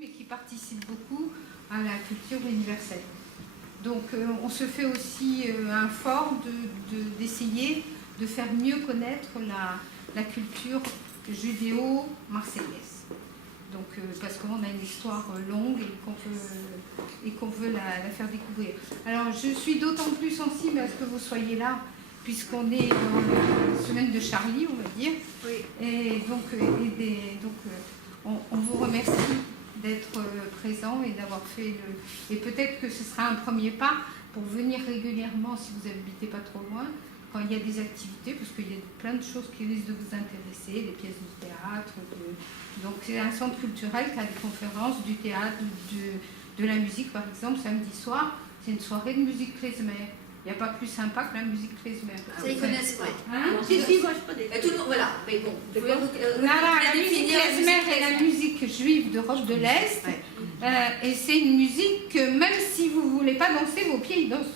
mais qui participent beaucoup à la culture universelle. Donc on se fait aussi un fort d'essayer de faire mieux connaître la culture judéo-marseillaise. Donc, parce qu'on a une histoire longue et qu'on veut la faire découvrir. Alors je suis d'autant plus sensible à ce que vous soyez là, puisqu'on est dans la semaine de Charlie, on va dire. Oui. Et donc, on vous remercie d'être présent et d'avoir fait le... Et peut-être que ce sera un premier pas pour venir régulièrement, si vous n'habitez pas trop loin, quand il y a des activités, parce qu'il y a plein de choses qui risquent de vous intéresser, des pièces de théâtre. Donc c'est un centre culturel qui a des conférences, du théâtre, de la musique, par exemple, samedi soir, c'est une soirée de musique klezmer. Il n'y a pas plus sympa que la musique klezmer. Ça, ils connaissent pas. Si, moi, je connais. Tout le monde, voilà. Mais bon, la musique klezmer est la musique juive d'Europe de l'Est. Et c'est une musique que même si vous ne voulez pas danser, vos pieds ils dansent.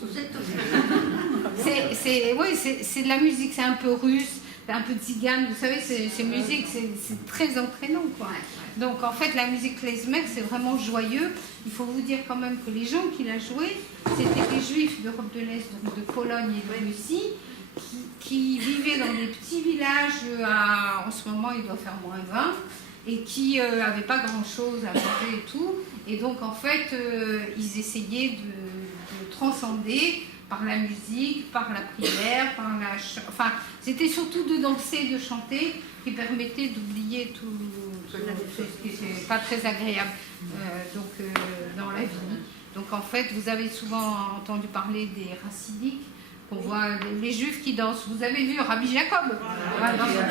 C'est de la musique, c'est un peu russe, un peu tzigane, vous savez, c'est musique, c'est très entraînant, quoi. Donc en fait, la musique klezmer, c'est vraiment joyeux. Il faut vous dire quand même que les gens qui la jouaient, c'était des juifs d'Europe de l'Est, donc de Pologne et de Russie, qui vivaient dans des petits villages, en ce moment il doit faire moins 20, et qui n'avaient pas grand-chose à manger et tout. Et donc en fait, ils essayaient de transcender par la musique, par la prière, par la... Enfin, c'était surtout de danser, de chanter, qui permettait d'oublier tout ce qui n'est pas très agréable dans la vie. Donc en fait, vous avez souvent entendu parler des racidiques, qu'on voit les juifs qui dansent. Vous avez vu Rabbi Jacob,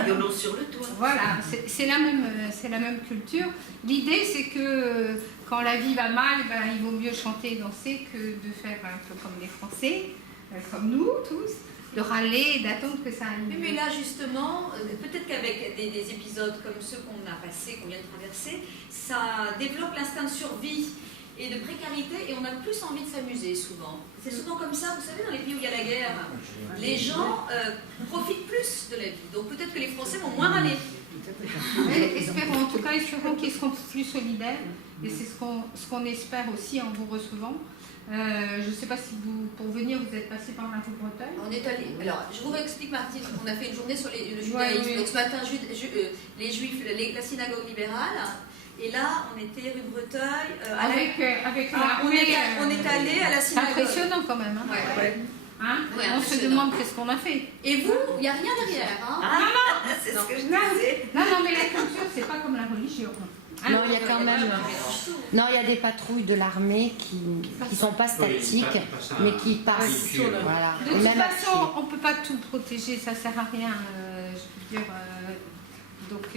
violon sur le toit. Voilà, c'est la même culture. L'idée, c'est que quand la vie va mal, il vaut mieux chanter et danser que de faire un peu comme les Français, comme nous tous, de râler et d'attendre que ça aille. Mais là, justement, peut-être qu'avec des épisodes comme ceux qu'on a passés, qu'on vient de traverser, ça développe l'instinct de survie et de précarité, et on a plus envie de s'amuser souvent. C'est souvent comme ça, vous savez, dans les pays où il y a la guerre, les gens profitent plus de la vie. Donc peut-être que les Français vont moins râler. Espérons, en tout cas, espérons qu'ils seront plus solidaires, et c'est ce qu'on espère aussi en vous recevant. Je ne sais pas si pour venir, vous êtes passé par la rue Breteuil. On est allé. Alors, je vous explique, Martine, on a fait une journée sur le judaïsme. Oui. Donc ce matin, les juifs, la synagogue libérale. Et là, on était rue Breteuil. On est allé à la synagogue. C'est impressionnant quand même. On se demande qu'est-ce qu'on a fait. Et vous, il n'y a rien derrière. Non, c'est ce que je disais. Non, mais la culture, c'est pas comme la religion. Non, il y a quand même. Non, il y a des patrouilles de l'armée qui ne sont pas statiques, mais qui passent. Voilà. De toute façon, on ne peut pas tout protéger, ça ne sert à rien. Je veux dire. Donc,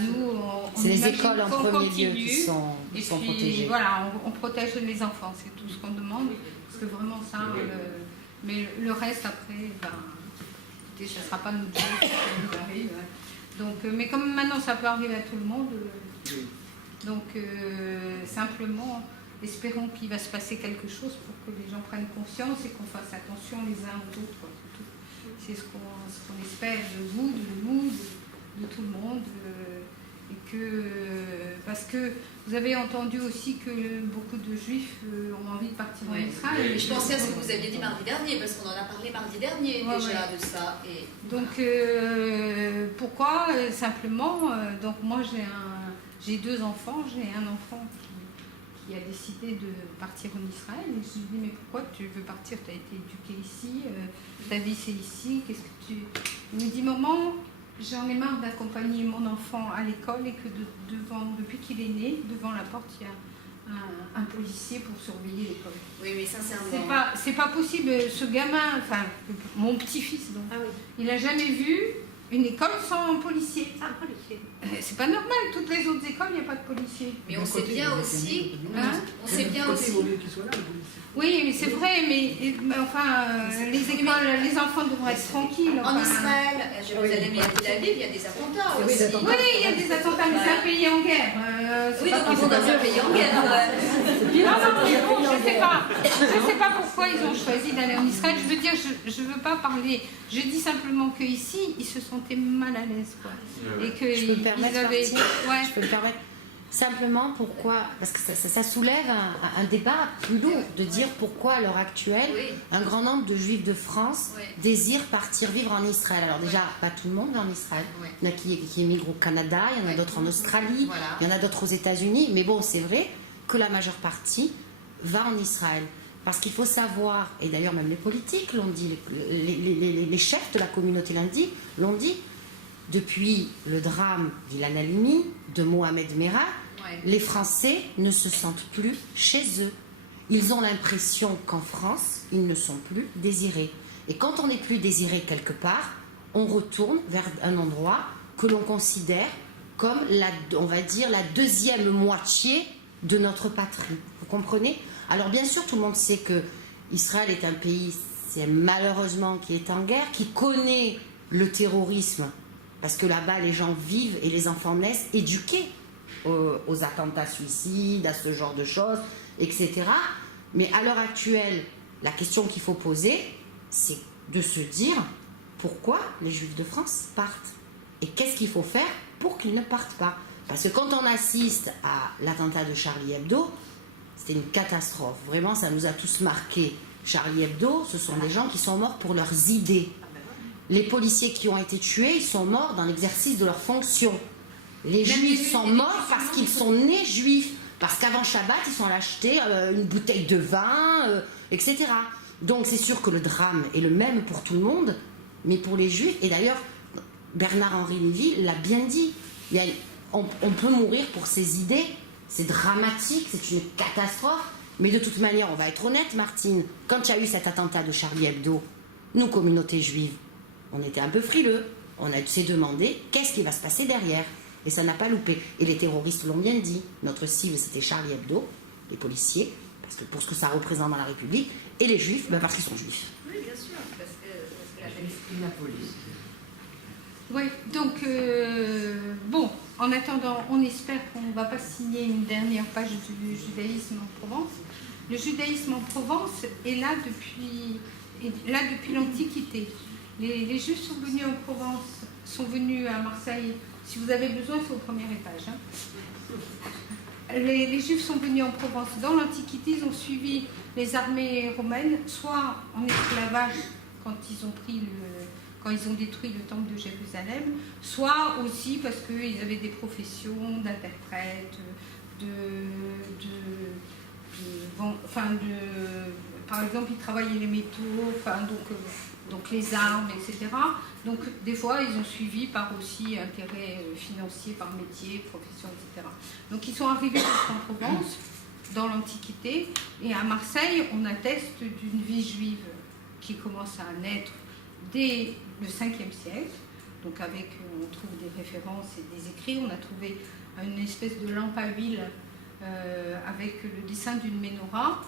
nous, c'est les écoles en premier lieu qui sont protégées. Voilà, on protège les enfants, c'est tout ce qu'on demande. Parce que vraiment, ça. Mais le reste, après, écoutez, ça ne sera pas notre job, ça nous arrive. Donc, mais comme maintenant, ça peut arriver à tout le monde. Donc, simplement, espérons qu'il va se passer quelque chose pour que les gens prennent conscience et qu'on fasse attention les uns aux autres. C'est ce qu'on espère de vous, de nous, de tout le monde. Parce que vous avez entendu aussi que beaucoup de juifs ont envie de partir en Israël. Et je pensais à ce que vous aviez dit mardi dernier, parce qu'on en a parlé mardi dernier déjà de ça. Et... Donc, pourquoi simplement, donc moi j'ai 2 enfants, j'ai un enfant qui a décidé de partir en Israël. Et je lui dis, mais pourquoi tu veux partir? Tu as été éduquée ici, ta vie c'est ici, qu'est-ce que tu... Il me dit, maman, j'en ai marre d'accompagner mon enfant à l'école et que depuis qu'il est né, devant la porte, il y a un policier pour surveiller l'école. Oui, mais sincèrement. C'est pas possible. Ce gamin, enfin, mon petit-fils, donc, il n'a jamais vu une école sans policier. C'est pas normal. Toutes les autres écoles, il n'y a pas de policier. Mais on sait bien aussi. On sait bien aussi. Oui, mais c'est vrai, mais enfin, les écoles, les enfants devraient être tranquilles. En Israël, à Jérusalem et à Tel Aviv, il y a des attentats aussi. Oui, il y a des attentats, mais c'est un pays en guerre. Oui, donc ils vont dans un pays en guerre. Je ne sais pas pourquoi ils ont choisi d'aller en Israël. Je veux dire, je ne veux pas parler. Je dis simplement qu'ici, ils se sentaient mal à l'aise. Et que je peux me permettre, avaient... je peux me permettre. Simplement, pourquoi? Parce que ça soulève un débat plus lourd de dire pourquoi à l'heure actuelle un grand nombre de Juifs de France désirent partir vivre en Israël. Alors déjà, pas tout le monde va en Israël. Il y en a qui émigrent au Canada, il y en a d'autres en Australie, il y en a d'autres aux États-Unis. Mais bon, c'est vrai que la majeure partie va en Israël. Parce qu'il faut savoir, et d'ailleurs même les politiques l'ont dit, les chefs de la communauté l'ont dit, depuis le drame d'Ilan Halimi, de Mohamed Merah, les Français ne se sentent plus chez eux. Ils ont l'impression qu'en France, ils ne sont plus désirés. Et quand on n'est plus désiré quelque part, on retourne vers un endroit que l'on considère comme, on va dire, la deuxième moitié de notre patrie. Vous comprenez? Alors bien sûr, tout le monde sait que Israël est un pays, c'est malheureusement, qui est en guerre, qui connaît le terrorisme, parce que là-bas, les gens vivent et les enfants naissent éduqués aux attentats suicides, à ce genre de choses, etc. Mais à l'heure actuelle, la question qu'il faut poser, c'est de se dire pourquoi les Juifs de France partent et qu'est-ce qu'il faut faire pour qu'ils ne partent pas. Parce que quand on assiste à l'attentat de Charlie Hebdo, c'était une catastrophe. Vraiment, ça nous a tous marqués. Charlie Hebdo, ce sont des gens qui sont morts pour leurs idées. Les policiers qui ont été tués, ils sont morts dans l'exercice de leurs fonctions. Les Juifs sont morts parce qu'ils sont nés Juifs. Parce qu'avant Shabbat, ils sont allés acheter une bouteille de vin, etc. Donc c'est sûr que le drame est le même pour tout le monde, mais pour les Juifs, et d'ailleurs, Bernard-Henri Lévy l'a bien dit, on peut mourir pour ses idées, c'est dramatique, c'est une catastrophe, mais de toute manière, on va être honnête, Martine, quand il y a eu cet attentat de Charlie Hebdo, nous, communauté juive, on était un peu frileux, on s'est demandé qu'est-ce qui va se passer derrière, et ça n'a pas loupé. Et les terroristes l'ont bien dit, notre cible c'était Charlie Hebdo, les policiers, parce que pour ce que ça représente dans la République, et les Juifs, parce qu'ils sont Juifs. Oui, bien sûr, parce que la police. Oui, donc, bon, en attendant, on espère qu'on ne va pas signer une dernière page du judaïsme en Provence. Le judaïsme en Provence est là depuis l'Antiquité. Les Juifs sont venus en Provence, sont venus à Marseille. Si vous avez besoin, c'est au premier étage. Hein. Les Juifs sont venus en Provence dans l'Antiquité, ils ont suivi les armées romaines, soit en esclavage quand ils ont détruit le temple de Jérusalem, soit aussi parce qu'ils avaient des professions d'interprètes, par exemple, ils travaillaient les métaux, donc les armes, etc. Donc, des fois, ils ont suivi par aussi intérêt financier, par métier, profession, etc. Donc, ils sont arrivés en Provence, dans l'Antiquité, et à Marseille, on atteste d'une vie juive qui commence à naître dès le 5e siècle. Donc, on trouve des références et des écrits. On a trouvé une espèce de lampe à huile avec le dessin d'une menorah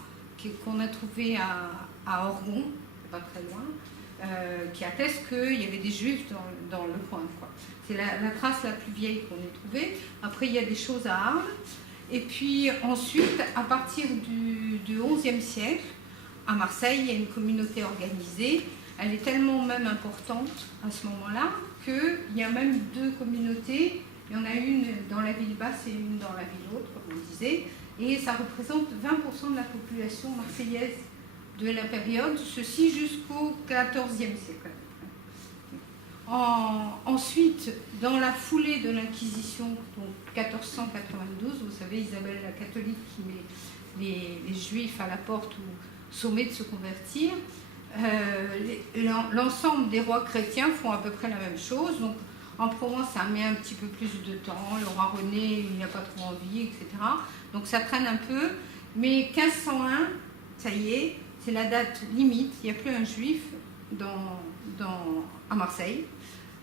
qu'on a trouvé à Orgon, pas très loin, qui atteste qu'il y avait des Juifs dans le coin, quoi. C'est la trace la plus vieille qu'on ait trouvée. Après, il y a des choses à Arles. Et puis ensuite, à partir du XIe siècle, à Marseille, il y a une communauté organisée. Elle est tellement même importante à ce moment-là qu'il y a même deux communautés. Il y en a une dans la ville basse et une dans la ville haute, comme on disait. Et ça représente 20% de la population marseillaise de la période, ceci jusqu'au XIVe siècle. Ensuite, dans la foulée de l'Inquisition, donc 1492, vous savez, Isabelle la catholique qui met les Juifs à la porte ou sommet de se convertir, l'ensemble des rois chrétiens font à peu près la même chose. Donc, en Provence, ça met un petit peu plus de temps. Le roi René, il n'a pas trop envie, etc. Donc, ça traîne un peu. Mais 1501, ça y est, c'est la date limite. Il n'y a plus un juif à Marseille.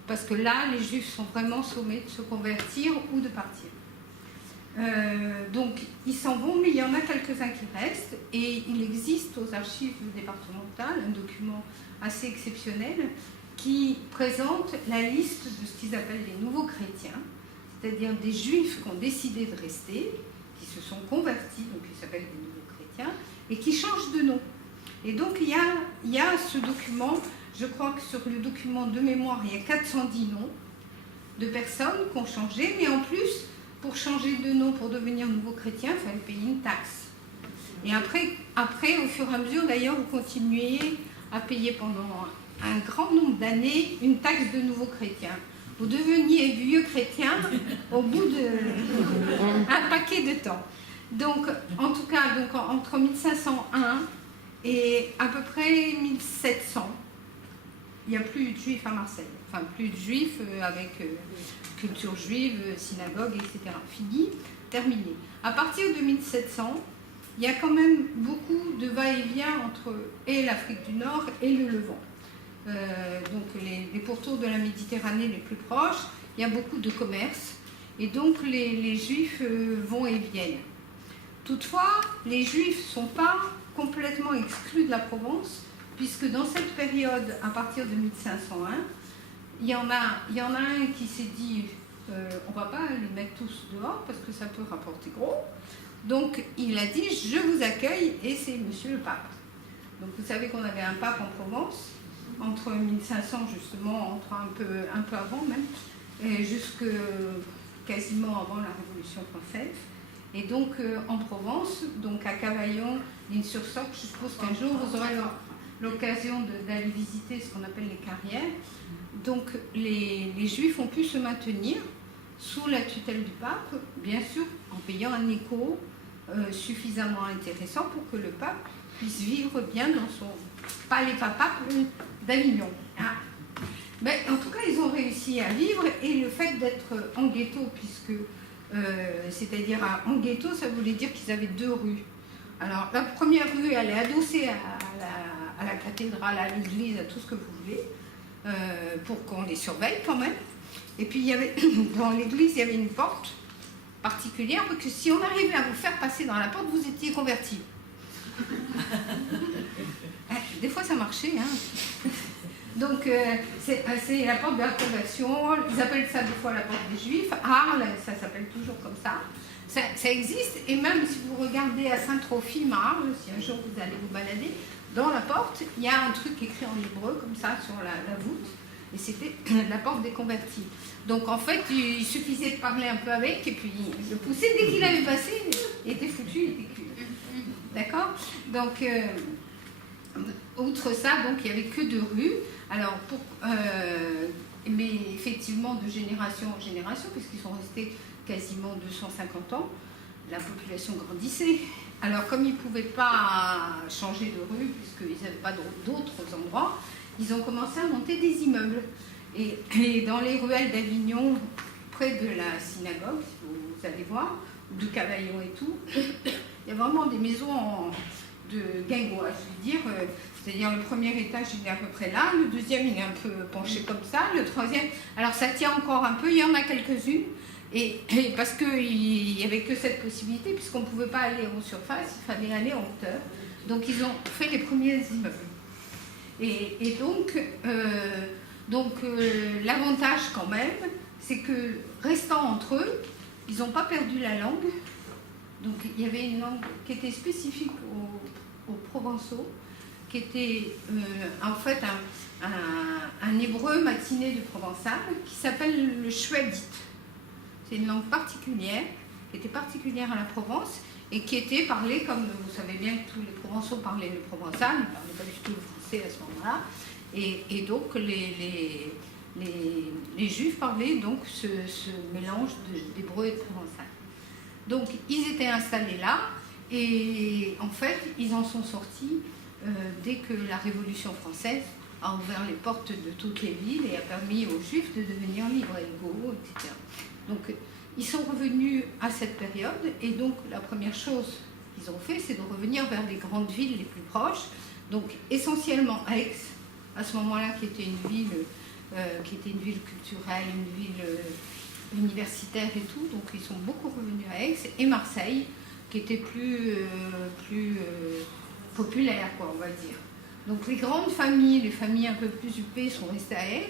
Parce que là, les juifs sont vraiment sommés de se convertir ou de partir. Donc, ils s'en vont, mais il y en a quelques-uns qui restent. Et il existe aux archives départementales un document assez exceptionnel qui présente la liste de ce qu'ils appellent les nouveaux chrétiens, c'est-à-dire des juifs qui ont décidé de rester, qui se sont convertis, donc ils s'appellent des nouveaux chrétiens, et qui changent de nom. Et donc il y a ce document, je crois que sur le document de mémoire, il y a 410 noms de personnes qui ont changé, mais en plus, pour changer de nom, pour devenir nouveau chrétien, il fallait payer une taxe. Et après, au fur et à mesure, d'ailleurs, vous continuez à payer pendant un grand nombre d'années une taxe de nouveau chrétien. Vous deveniez vieux chrétien au bout d'un paquet de temps. Donc, en tout cas, donc, entre 1501 et à peu près 1700, il n'y a plus de juifs à Marseille. Enfin, plus de juifs avec culture juive, synagogue, etc. Fini, terminé. À partir de 1700, il y a quand même beaucoup de va-et-vient entre l'Afrique du Nord et le Levant. Donc les pourtours de la Méditerranée les plus proches, il y a beaucoup de commerce et donc les Juifs vont et viennent. Toutefois, les Juifs ne sont pas complètement exclus de la Provence, puisque dans cette période, à partir de 1501, il y en a un qui s'est dit on ne va pas les mettre tous dehors parce que ça peut rapporter gros. Donc il a dit je vous accueille et c'est monsieur le pape. Donc vous savez qu'on avait un pape en Provence entre 1500 justement, un peu avant même, et jusque quasiment avant la Révolution française. Et donc en Provence, donc à Cavaillon, Lignes-sur-Sorgue, je suppose qu'un jour vous aurez l'occasion d'aller visiter ce qu'on appelle les carrières. Donc les Juifs ont pu se maintenir sous la tutelle du pape, bien sûr en payant un écho suffisamment intéressant pour que le pape puisse vivre bien dans son palais papal d'Avignon. Ah. Mais en tout cas, ils ont réussi à vivre et le fait d'être en ghetto, puisque c'est-à-dire en ghetto, ça voulait dire qu'ils avaient 2 rues. Alors la première rue, elle est adossée à la cathédrale, à l'église, à tout ce que vous voulez, pour qu'on les surveille quand même. Et puis il y avait, dans l'église, il y avait une porte particulière, parce que si on arrivait à vous faire passer dans la porte, vous étiez converti. Des fois ça marchait, hein. Donc c'est la porte de la conversion, ils appellent ça des fois la porte des Juifs, Arles, ça s'appelle toujours comme ça. Ça existe, et même si vous regardez à Saint-Trophime, à Arles, si un jour vous allez vous balader, dans la porte, il y a un truc écrit en hébreu, comme ça, sur la voûte, et c'était la porte des convertis. Donc en fait, il suffisait de parler un peu avec, et puis le pousser, dès qu'il avait passé, il était foutu, il était cuit. D'accord ? Donc, outre ça, donc, il n'y avait que 2 rues. Alors, mais effectivement, de génération en génération, puisqu'ils sont restés quasiment 250 ans, la population grandissait. Alors, comme ils ne pouvaient pas changer de rue, puisqu'ils n'avaient pas d'autres endroits, ils ont commencé à monter des immeubles. Et dans les ruelles d'Avignon, près de la synagogue, si vous allez voir, de Cavaillon et tout, il y a vraiment des maisons de guingois, je veux dire. C'est-à-dire le premier étage, il est à peu près là, le deuxième, il est un peu penché comme ça, le troisième, alors ça tient encore un peu, il y en a quelques-unes, et parce qu'il n'y avait que cette possibilité, puisqu'on ne pouvait pas aller en surface, il fallait aller en hauteur. Donc ils ont fait les premiers immeubles. Et donc l'avantage quand même, c'est que restant entre eux, ils n'ont pas perdu la langue. Donc il y avait une langue qui était spécifique aux Provençaux, qui était en fait un hébreu matiné du provençal qui s'appelle le chouadite. C'est une langue particulière, qui était particulière à la Provence et qui était parlée, comme vous savez bien que tous les Provençaux parlaient le provençal, ils ne parlaient pas du tout le français à ce moment-là. Et donc les Juifs parlaient donc ce mélange d'hébreu et de provençal. Donc ils étaient installés là et en fait ils en sont sortis dès que la Révolution française a ouvert les portes de toutes les villes et a permis aux Juifs de devenir libres et égaux, etc. Donc ils sont revenus à cette période et donc la première chose qu'ils ont fait, c'est de revenir vers les grandes villes les plus proches, donc essentiellement Aix, à ce moment-là qui était une ville culturelle, une ville universitaire et tout, donc ils sont beaucoup revenus à Aix, et Marseille, qui était plus populaire, quoi, on va dire. Donc les grandes familles, les familles un peu plus huppées sont restées à Aix,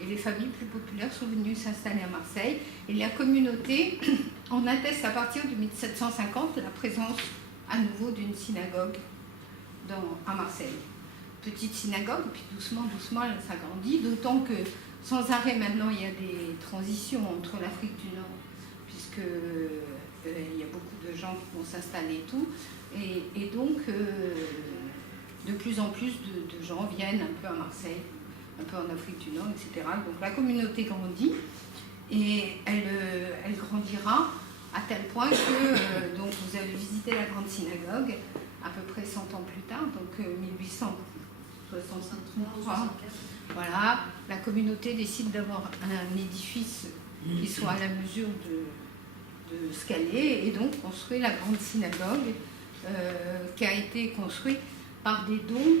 et les familles plus populaires sont venues s'installer à Marseille. Et la communauté, on atteste à partir de 1750 la présence à nouveau d'une synagogue à Marseille. Petite synagogue, puis doucement, elle s'agrandit, d'autant que sans arrêt maintenant il y a des transitions entre l'Afrique du Nord, puisque puisque il y a beaucoup de gens qui vont s'installer et tout. Et donc, de plus en plus de gens viennent un peu à Marseille, un peu en Afrique du Nord, etc. Donc la communauté grandit et elle grandira à tel point que donc vous avez visité la grande synagogue à peu près 100 ans plus tard, donc 1863. Voilà, la communauté décide d'avoir un édifice qui soit à la mesure de ce qu'elle est et donc construit la grande synagogue qui a été construite par des dons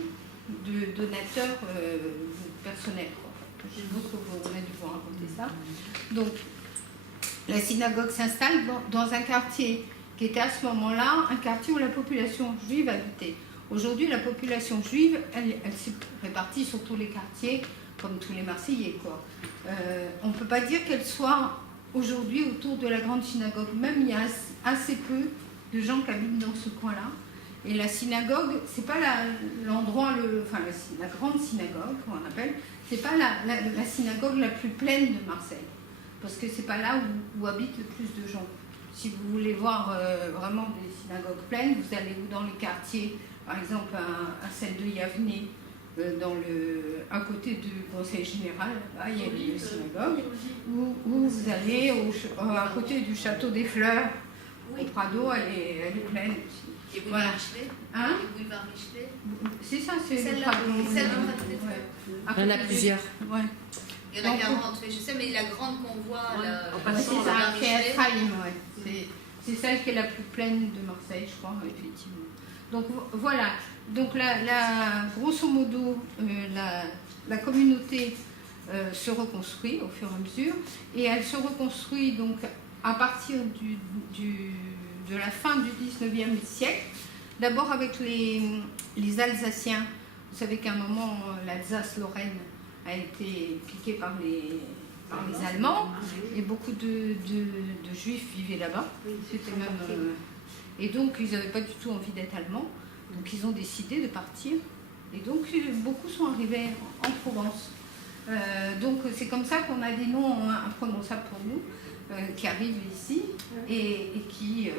de donateurs personnels. Donc, on a dû vous raconter ça. Donc, la synagogue s'installe dans un quartier qui était à ce moment-là un quartier où la population juive habitait. Aujourd'hui, la population juive, elle s'est répartie sur tous les quartiers, comme tous les Marseillais, quoi. On ne peut pas dire qu'elle soit aujourd'hui autour de la grande synagogue. Même, il y a assez peu de gens qui habitent dans ce coin-là. Et la synagogue, c'est pas l'endroit, la grande synagogue, qu'on appelle, c'est pas la synagogue la plus pleine de Marseille. Parce que c'est pas là où habitent le plus de gens. Si vous voulez voir vraiment des synagogues pleines, vous allez dans les quartiers, par exemple à celle de Yavne, à côté du conseil général, là, il y a une synagogue, où vous allez à côté du château des Fleurs, au Prado, elle est pleine aussi. Et boulevard Michelet. Hein? Et boulevard Michelet. C'est ça, c'est celle le Prado. Prado. Celle du Prado des Fleurs. Il y en a plusieurs. Ouais. Il y en a 40, je sais, mais la grande qu'on voit, c'est ça, qui est à Traim, ouais. C'est celle qui est la plus pleine de Marseille, je crois, effectivement. Donc voilà. Donc grosso modo, la communauté se reconstruit au fur et à mesure, et elle se reconstruit donc à partir de la fin du 19e siècle, d'abord avec les Alsaciens. Vous savez qu'à un moment, l'Alsace-Lorraine a été piquée par les Allemands, et beaucoup de Juifs vivaient là-bas. C'était même, et donc, ils n'avaient pas du tout envie d'être allemands, donc ils ont décidé de partir. Et donc, beaucoup sont arrivés en Provence. Donc, c'est comme ça qu'on a des noms imprononçables pour nous, qui arrivent ici et qui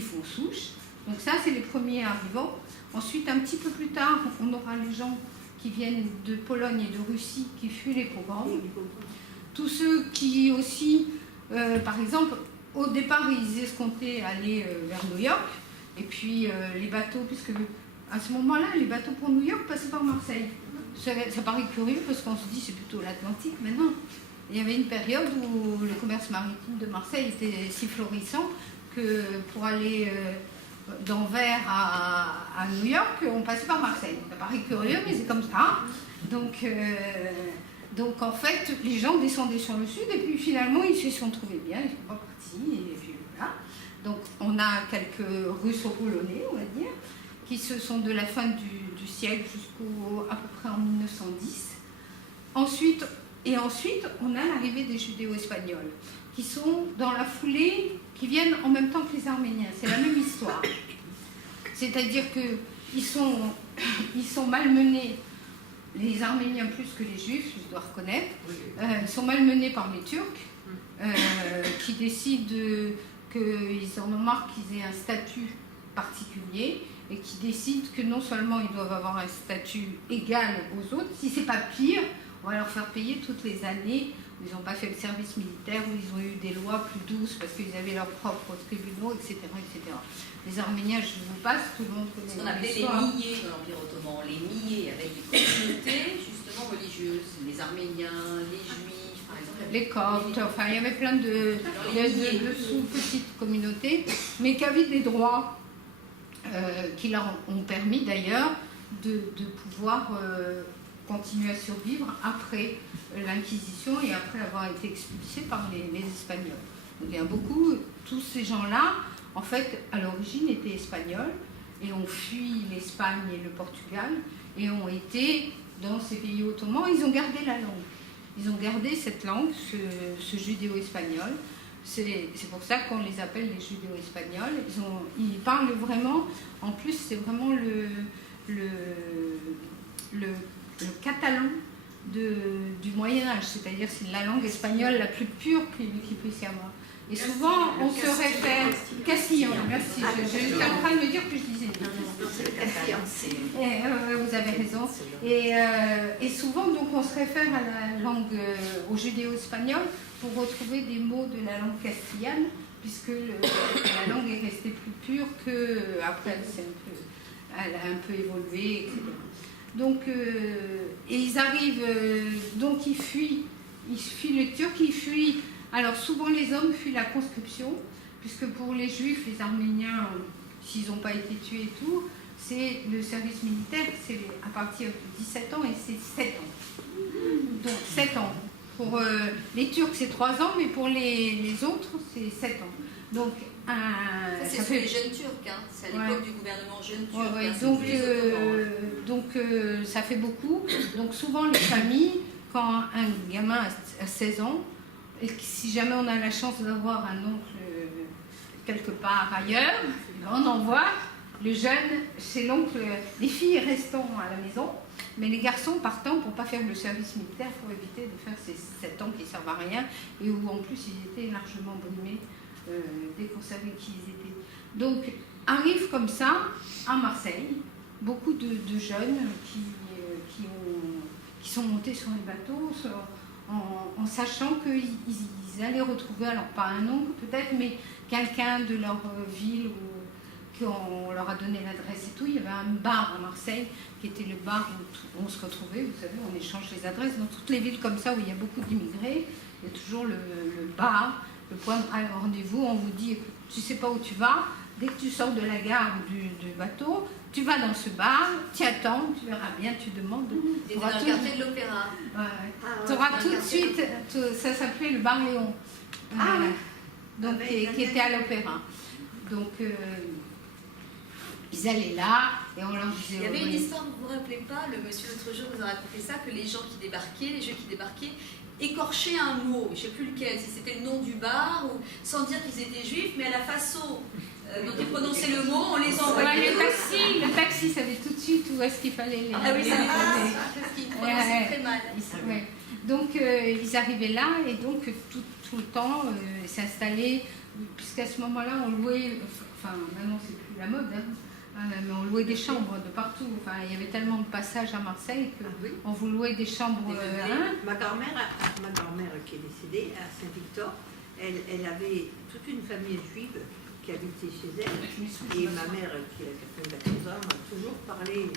font souche. Donc ça, c'est les premiers arrivants. Ensuite, un petit peu plus tard, on aura les gens qui viennent de Pologne et de Russie, qui fuient les pogroms. Tous ceux qui aussi, par exemple, au départ, ils escomptaient aller vers New York, et puis les bateaux, puisque à ce moment-là, les bateaux pour New York passaient par Marseille. Ça paraît curieux, parce qu'on se dit c'est plutôt l'Atlantique, mais non. Il y avait une période où le commerce maritime de Marseille était si florissant que pour aller d'Anvers à New York, on passait par Marseille. Ça paraît curieux, mais c'est comme ça. Donc en fait, les gens descendaient sur le sud et puis finalement, ils se sont trouvés bien, ils ne sont pas partis. Et puis voilà. Donc on a quelques russo-polonais, on va dire, qui se sont de la fin du siècle jusqu'à peu près en 1910. Ensuite, on a l'arrivée des Judéo-Espagnols, qui sont dans la foulée, qui viennent en même temps que les Arméniens. C'est la même histoire. C'est-à-dire qu'ils sont malmenés, les Arméniens plus que les Juifs, je dois reconnaître, ils sont malmenés par les Turcs, qui décident qu'ils en ont marre qu'ils aient un statut particulier, et qui décident que non seulement ils doivent avoir un statut égal aux autres, si c'est pas pire, on va leur faire payer toutes les années où ils n'ont pas fait le service militaire, où ils ont eu des lois plus douces parce qu'ils avaient leurs propres tribunaux, etc., etc. Les Arméniens, je vous passe, tout le monde connaît. Ce qu'on appelait les milliers dans l'Empire ottoman, les milliers avec des communautés justement religieuses, les Arméniens, les Juifs, par exemple. Les Coptes, enfin il y avait plein de sous-petites communautés, mais qui avaient des droits qui leur ont permis d'ailleurs de pouvoir continuer à survivre après l'Inquisition et après avoir été expulsés par les Espagnols. Donc il y a beaucoup, tous ces gens-là, en fait, à l'origine étaient espagnols et ont fui l'Espagne et le Portugal et ont été dans ces pays ottomans. Ils ont gardé la langue. Ils ont gardé cette langue, ce judéo-espagnol. C'est pour ça qu'on les appelle les judéo-espagnols. Ils parlent vraiment, en plus c'est vraiment le catalan du Moyen-Âge, c'est-à-dire c'est la langue espagnole la plus pure qu'il puisse y avoir. Et souvent, on se réfère... Castillon, merci. J'étais en train de me dire que je disais... Vous avez raison. Et souvent, donc, on se réfère à la langue, au judéo-espagnol, pour retrouver des mots de la langue castillane, puisque la langue est restée plus pure que après, elle a un peu évolué, etc. Donc, et ils arrivent, donc ils fuient les Turcs, ils fuient. Alors souvent les hommes fuient la conscription, puisque pour les Juifs, les Arméniens, s'ils n'ont pas été tués et tout, c'est le service militaire, c'est à partir de 17 ans et c'est 7 ans. Donc 7 ans. Pour les Turcs, c'est 3 ans, mais pour les autres, c'est 7 ans. Donc, ça fait les jeunes Turcs, hein. C'est à l'époque du gouvernement jeune turc. Donc, ça fait beaucoup. Donc, souvent, les familles, quand un gamin a 16 ans, et si jamais on a la chance d'avoir un oncle quelque part ailleurs, on envoie le jeune chez l'oncle, les filles restant à la maison, mais les garçons partant pour ne pas faire le service militaire, pour éviter de faire ces 7 ans qui ne servent à rien, et où en plus ils étaient largement brimés. Dès qu'on savait qui ils étaient. Donc, arrive comme ça, à Marseille, beaucoup de jeunes qui sont montés sur les bateaux en sachant qu'ils allaient retrouver, alors pas un oncle peut-être, mais quelqu'un de leur ville ou qu'on leur a donné l'adresse et tout. Il y avait un bar à Marseille qui était le bar où on se retrouvait. Vous savez, on échange les adresses. Dans toutes les villes comme ça où il y a beaucoup d'immigrés, il y a toujours le bar. Le point de rendez-vous, on vous dit, écoute, tu ne sais pas où tu vas, dès que tu sors de la gare du bateau, tu vas dans ce bar, tu attends, tu verras bien, tu demandes. Et dans le quartier de l'Opéra. Tu auras tout de suite, ça s'appelait le bar Léon, donc, qui était à l'Opéra. Donc, ils allaient là et on leur disait... Il y avait une histoire, vous ne vous rappelez pas, le monsieur l'autre jour nous a raconté ça, que les gens qui débarquaient, les jeux qui débarquaient, écorcher un mot, je ne sais plus lequel, si c'était le nom du bar, ou sans dire qu'ils étaient juifs, mais à la façon dont ils prononçaient le mot, on les envoyait. Le taxi savait tout de suite où est-ce qu'il fallait les... Ah oui, ça parce qu'ils prononçaient très mal. Donc, ils arrivaient là, et donc, tout le temps, s'installaient, puisqu'à ce moment-là, on louait, enfin, maintenant, c'est plus la mode, hein, mais on louait des chambres de partout. Enfin, il y avait tellement de passages à Marseille qu'on vous louait des chambres. Ma grand-mère qui est décédée à Saint-Victor, elle avait toute une famille juive qui habitait chez elle. Et ma mère, qui a 94 ans, m'a toujours parlé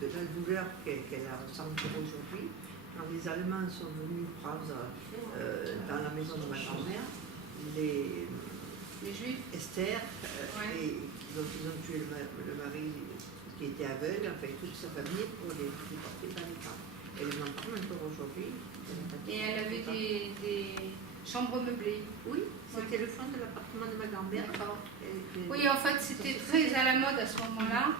de la douleur qu'elle a ressentie aujourd'hui. Quand les Allemands sont venus prendre dans la maison de ma grand-mère, les Juifs, Esther, et donc ils ont tué le mari qui était aveugle, enfin toute sa famille, pour les porter dans les camps. Elle en parle encore aujourd'hui. Et elle avait des chambres meublées. Oui, c'était le fond de l'appartement de ma grand-mère. Oui, en fait, c'était très à la mode à ce moment-là.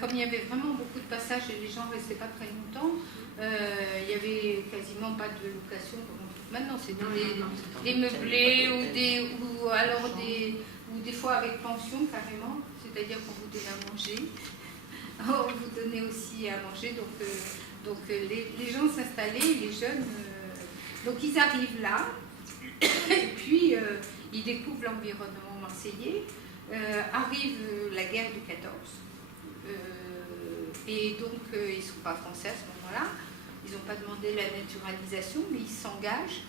Comme il y avait vraiment beaucoup de passages et les gens ne restaient pas très longtemps, il n'y avait quasiment pas de location comme on trouve maintenant. C'était des meublés ou des fois avec pension carrément, c'est-à-dire qu'on vous donnait à manger. On vous donnait aussi à manger, donc les gens s'installaient, les jeunes, donc ils arrivent là, et puis ils découvrent l'environnement marseillais. Arrive la guerre de 14, et donc ils ne sont pas français à ce moment-là, ils n'ont pas demandé la naturalisation, mais ils s'engagent,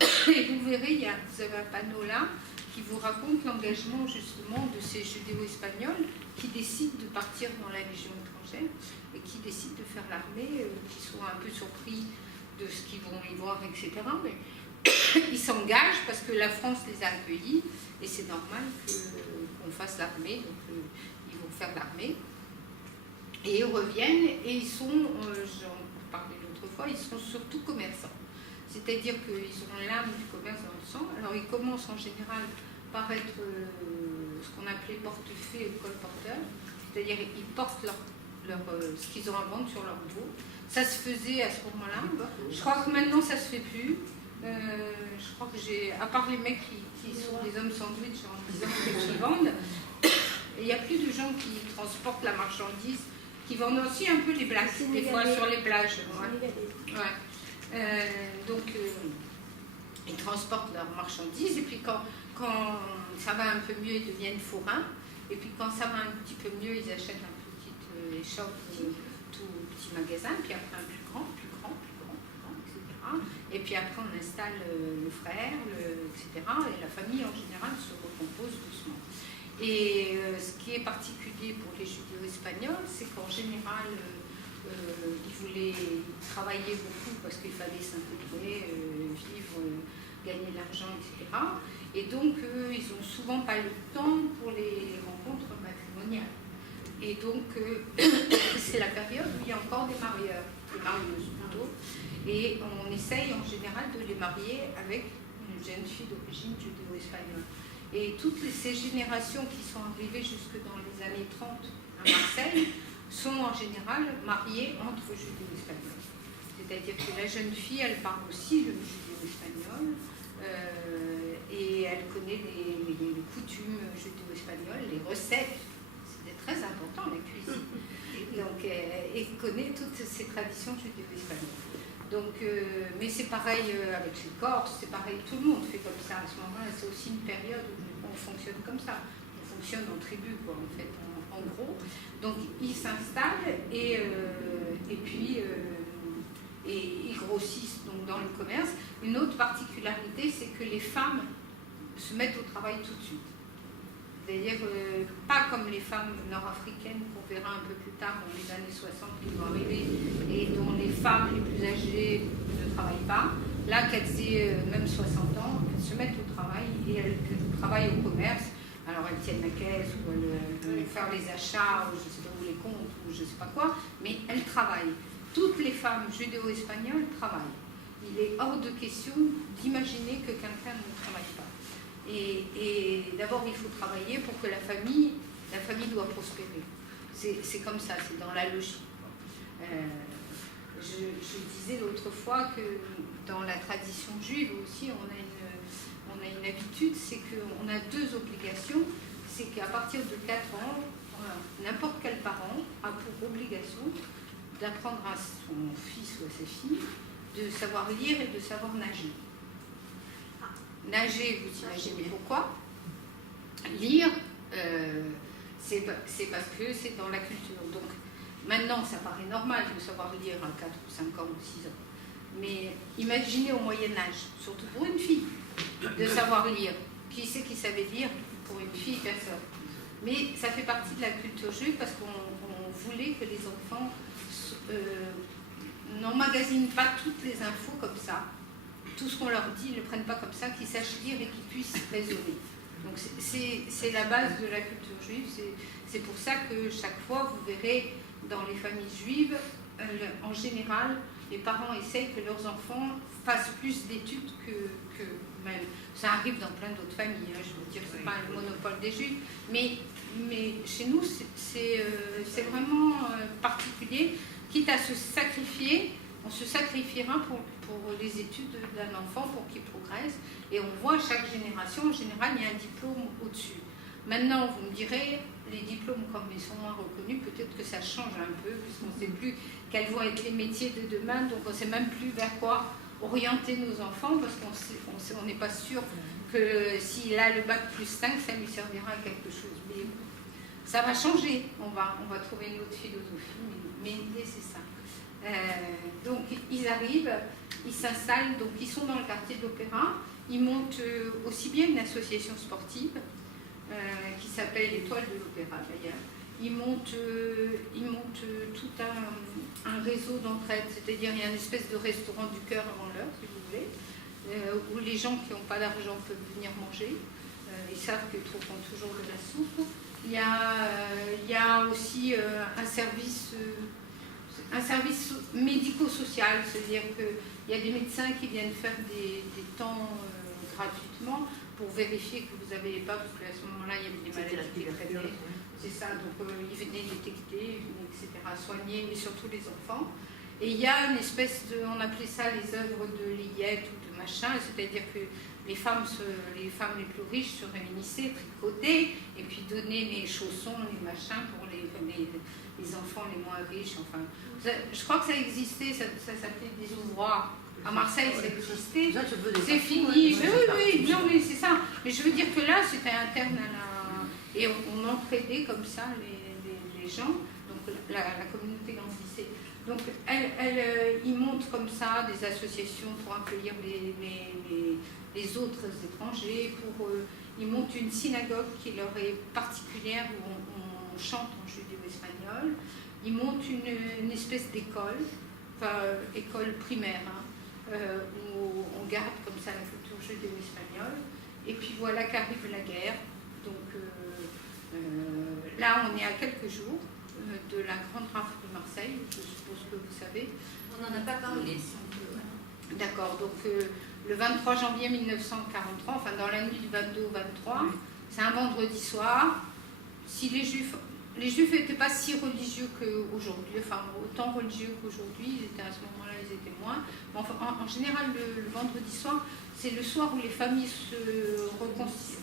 et vous verrez, vous avez un panneau là, qui vous raconte l'engagement justement de ces judéo-espagnols qui décident de partir dans la Légion étrangère et qui décident de faire l'armée, qui sont un peu surpris de ce qu'ils vont y voir, etc. Mais ils s'engagent parce que la France les a accueillis et c'est normal qu'on fasse l'armée, donc ils vont faire l'armée. Et ils reviennent et ils sont, j'en parlais l'autre fois, ils sont surtout commerçants. C'est-à-dire qu'ils ont l'âme du commerce dans le sang. Alors ils commencent en général par être ce qu'on appelait portefeuille ou colporteur, c'est-à-dire ils portent ce qu'ils ont à vendre sur leur dos. Ça se faisait à ce moment-là. Je crois que maintenant ça se fait plus. Je crois que à part les mecs qui sont des hommes sandwich en disant qu'ils vendent, il n'y a plus de gens qui transportent la marchandise, qui vendent aussi un peu les places, des fois sur les plages. Donc ils transportent leurs marchandises, et puis quand ça va un peu mieux, ils deviennent forains, et puis quand ça va un petit peu mieux, ils achètent un petit échoppe, tout petit magasin, puis après un plus grand, etc. Et puis après on installe le frère, etc. Et la famille en général se recompose doucement. Et ce qui est particulier pour les judéo-espagnols, c'est qu'en général, ils voulaient travailler beaucoup parce qu'il fallait s'intégrer, vivre, gagner de l'argent, etc. Et donc, ils n'ont souvent pas le temps pour les rencontres matrimoniales. Et donc, c'est la période où il y a encore des marieurs, des marieuses plutôt. Et on essaye en général de les marier avec une jeune fille d'origine judéo-espagnole. Et toutes ces générations qui sont arrivées jusque dans les années 30 à Marseille sont en général mariées entre judéo-espagnols. C'est-à-dire que la jeune fille, elle parle aussi le judéo-espagnol et elle connaît les coutumes judéo-espagnoles, les recettes. C'est très important, la cuisine. Donc, et connaît toutes ces traditions judéo-espagnoles. Donc, mais c'est pareil avec les Corses, c'est pareil, tout le monde fait comme ça à ce moment-là. C'est aussi une période où on fonctionne comme ça. On fonctionne en tribu, quoi, en fait, en gros. Donc, ils s'installent et puis ils grossissent donc, dans le commerce. Une autre particularité, c'est que les femmes se mettent au travail tout de suite. C'est-à-dire, pas comme les femmes nord-africaines qu'on verra un peu plus tard dans les années 60 qui vont arriver et dont les femmes les plus âgées ne travaillent pas. Là, qu'elles aient même 60 ans, elles se mettent au travail et elles travaillent au commerce. Alors, elles tiennent la caisse ou elles faire les achats, ou je ne sais pas où les comptes, ou je ne sais pas quoi, mais elles travaillent. Toutes les femmes judéo-espagnoles travaillent. Il est hors de question d'imaginer que quelqu'un ne travaille pas. Et d'abord, il faut travailler pour que la famille doit prospérer. C'est comme ça, c'est dans la logique. Je disais l'autre fois que dans la tradition juive aussi, on a une habitude, c'est qu'on a deux obligations. C'est qu'à partir de 4 ans, n'importe quel parent a pour obligation d'apprendre à son fils ou à sa fille de savoir lire et de savoir nager. Nager, vous imaginez pourquoi? Lire, c'est parce que c'est dans la culture. Donc maintenant, ça paraît normal de savoir lire à 4 ou 5 ans ou 6 ans. Mais imaginez au Moyen-Âge, surtout pour une fille, de savoir lire. Qui c'est qui savait lire? Pour une fille, personne. Mais ça fait partie de la culture juive parce qu'on voulait que les enfants n'emmagasinent pas toutes les infos comme ça. Tout ce qu'on leur dit, ils ne le prennent pas comme ça, qu'ils sachent lire et qu'ils puissent raisonner. Donc c'est la base de la culture juive. C'est pour ça que chaque fois, vous verrez dans les familles juives, en général, les parents essayent que leurs enfants fassent plus d'études que même. Ça arrive dans plein d'autres familles, hein, je veux dire, c'est pas le monopole des juifs, mais chez nous, c'est vraiment particulier. Quitte à se sacrifier, on se sacrifiera pour les études d'un enfant, pour qu'il progresse. Et on voit chaque génération, en général, il y a un diplôme au-dessus. Maintenant, vous me direz, les diplômes, comme ils sont moins reconnus, peut-être que ça change un peu, puisqu'on ne sait plus quels vont être les métiers de demain, donc on ne sait même plus vers quoi orienter nos enfants, parce qu'on n'est pas sûr que s'il a le bac plus 5, ça lui servira à quelque chose. Mais ça va changer, on va trouver une autre philosophie, mais l'idée c'est ça. Donc ils arrivent, ils s'installent, donc ils sont dans le quartier de l'Opéra, ils montent aussi bien une association sportive qui s'appelle l'Étoile de l'Opéra d'ailleurs. Ils montent tout un réseau d'entraide, c'est-à-dire il y a une espèce de restaurant du cœur avant l'heure, si vous voulez, où les gens qui n'ont pas d'argent peuvent venir manger. Ils savent qu'ils trouveront toujours de la soupe. Il y a aussi un service médico-social, c'est-à-dire qu'il y a des médecins qui viennent faire des temps gratuitement pour vérifier que vous n'avez pas, parce qu'à ce moment-là, il y avait des maladies qui traînaient. C'est ça, donc ils venaient détecter, etc., soigner, mais surtout les enfants. Et il y a une espèce de, on appelait ça les œuvres de Liette ou de machin, c'est-à-dire que les femmes les plus riches se réunissaient, tricotaient, et puis donnaient les chaussons, les machins pour les les enfants les moins riches. Enfin, je crois que ça existait, ça s'appelait des ouvroirs. À Marseille, ça existait. C'est fini. Oui, non, mais c'est ça. Mais je veux dire que là, c'était interne à la... Et on entraidait comme ça les gens. Donc la communauté grandissait. Donc ils montent comme ça des associations pour accueillir les autres étrangers. Ils montent une synagogue qui leur est particulière où on chante en judéo-espagnol. Ils montent une espèce d'école, enfin école primaire, où on garde comme ça la culture judéo-espagnole. Et puis voilà qu'arrive la guerre. Donc là, on est à quelques jours de la grande rafle de Marseille, je suppose que vous savez. On n'en a pas parlé, si on peut. D'accord, donc le 23 janvier 1943, enfin dans la nuit du 22 au 23, c'est un vendredi soir. Si les Juifs n'étaient pas si religieux qu'aujourd'hui, enfin autant religieux qu'aujourd'hui, ils étaient à ce moment-là, ils étaient moins. Mais enfin, en général, le vendredi soir, c'est le soir où les familles se reconstituent.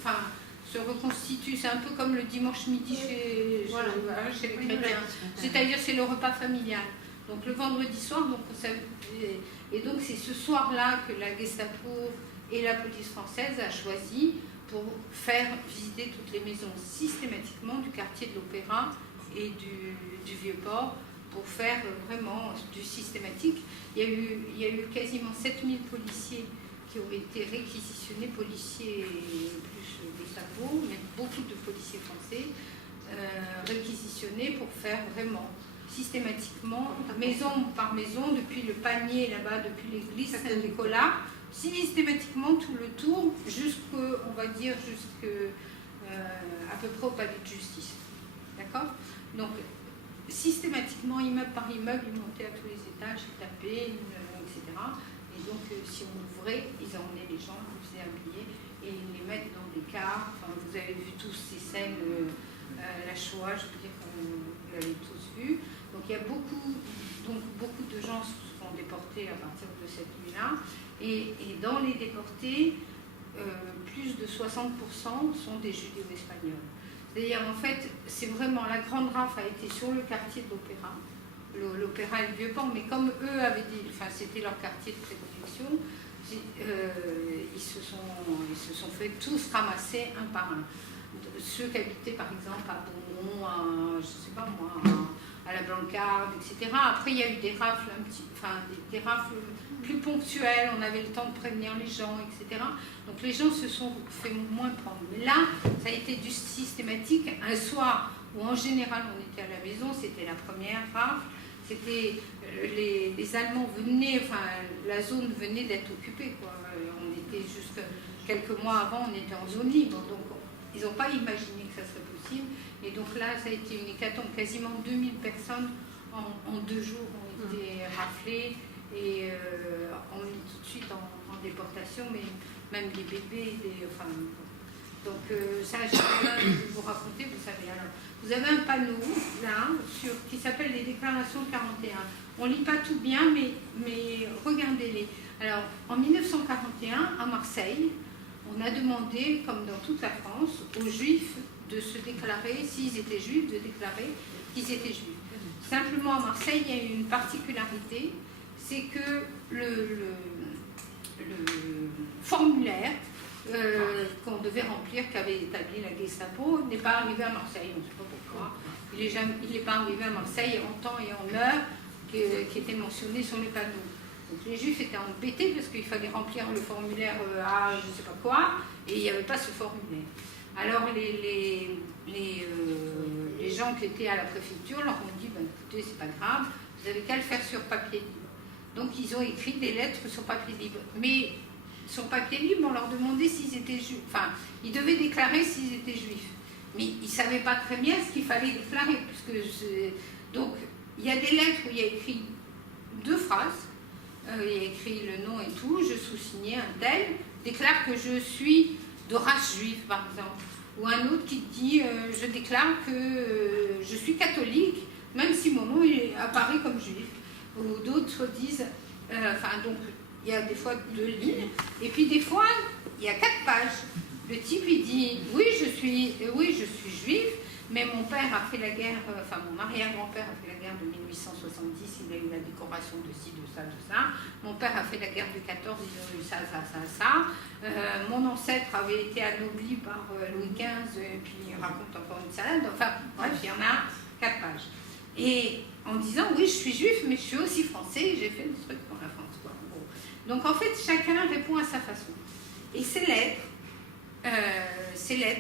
C'est un peu comme le dimanche midi chez les chrétiens. C'est-à-dire c'est le repas familial. Donc le vendredi soir, et donc c'est ce soir-là que la Gestapo et la police française a choisi pour faire visiter toutes les maisons systématiquement du quartier de l'Opéra et du Vieux-Port pour faire vraiment du systématique. Il y a eu quasiment 7000 policiers qui ont été réquisitionnés, policiers plus Gestapo, mais beaucoup de policiers français réquisitionnés pour faire vraiment systématiquement, maison par maison, depuis le panier là-bas, depuis l'église Saint-Nicolas, systématiquement tout le tour, on va dire, à peu près au palais de justice. D'accord? Donc, systématiquement, immeuble par immeuble, ils montaient à tous les étages, ils tapaient, etc. Et donc, si on ouvrait, ils emmenaient les gens, ils faisaient habiller et ils les mettent dans des cars. Enfin, vous avez vu tous ces scènes, la Shoah, je veux dire, vous l'avez tous vu. Donc, il y a beaucoup de gens se sont déportés à partir de cette nuit-là. Et dans les déportés, plus de 60% sont des judéo-espagnols. C'est-à-dire, en fait, c'est vraiment, la grande rafle a été sur le quartier de l'Opéra. L'Opéra et le Vieux-Port, mais comme eux avaient c'était leur quartier de prédilection, ils se sont fait tous ramasser un par un. Ceux qui habitaient par exemple à Beaumont, je sais pas moi, à la Blancarde, etc. Après, il y a eu des rafles, des rafles plus ponctuelles, on avait le temps de prévenir les gens, etc. Donc les gens se sont fait moins prendre. Mais là, ça a été du systématique. Un soir où en général on était à la maison, c'était la première rafle. C'était les Allemands venaient, la zone venait d'être occupée, quoi. On était juste quelques mois avant, on était en zone libre, donc ils n'ont pas imaginé que ça serait possible. Et donc là, ça a été une hécatombe. Quasiment 2000 personnes en 2 jours ont été raflées et ont mis tout de suite en déportation, mais même les bébés, donc ça, je vais vous raconter, vous savez. Alors, vous avez un panneau là qui s'appelle les déclarations 41. On ne lit pas tout bien, mais regardez-les. Alors, en 1941, à Marseille, on a demandé, comme dans toute la France, aux Juifs de se déclarer, s'ils étaient Juifs, de déclarer qu'ils étaient Juifs. Simplement, à Marseille, il y a eu une particularité, c'est que le formulaire qu'on devait remplir, qu'avait établi la Gestapo, n'est pas arrivé à Marseille, on ne sait pas pourquoi. Il n'est pas arrivé à Marseille en temps et en heure qui était mentionné sur les panneaux. Donc les Juifs étaient embêtés parce qu'il fallait remplir le formulaire à je ne sais pas quoi, et il n'y avait pas ce formulaire. Alors les gens qui étaient à la préfecture leur ont dit, écoutez, c'est pas grave, vous n'avez qu'à le faire sur papier libre. Donc ils ont écrit des lettres sur papier libre. Mais sur papier libre, on leur demandait s'ils étaient juifs. Enfin, ils devaient déclarer s'ils étaient juifs. Mais ils ne savaient pas très bien ce qu'il fallait déclarer. Donc, il y a des lettres où il y a écrit 2 phrases. Il y a écrit le nom et tout. Je sous-signais un tel. Déclare que je suis de race juive, par exemple. Ou un autre qui dit je déclare que je suis catholique, même si mon nom apparaît comme juif. Ou d'autres disent... donc, il y a des fois 2 lignes. Et puis des fois, il y a 4 pages. Le type, il dit oui, je suis juif, Mais mon père a fait la guerre, enfin mon arrière-grand-père a fait la guerre de 1870, il a eu la décoration de ci, de ça, de ça. Mon père a fait la guerre de 14, il a eu ça, ça, ça, ça. Mon ancêtre avait été anobli par Louis XV, et puis il raconte encore une salade. Enfin, bref, il y en a 4 pages. Et en disant, oui, je suis juif, mais je suis aussi français, j'ai fait des trucs pour la France, quoi. Bon. Donc en fait, chacun répond à sa façon. Et ces lettres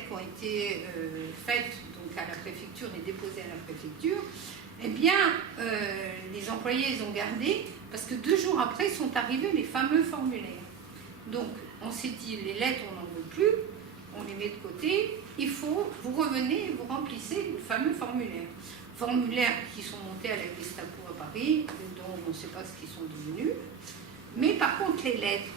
qui ont été faites donc à la préfecture et déposées à la préfecture, eh bien, les employés les ont gardées parce que 2 jours après sont arrivés les fameux formulaires. Donc, on s'est dit, les lettres, on n'en veut plus, on les met de côté, vous revenez et vous remplissez le fameux formulaire. Formulaires qui sont montés à la Gestapo à Paris, dont on ne sait pas ce qu'ils sont devenus. Mais par contre, les lettres,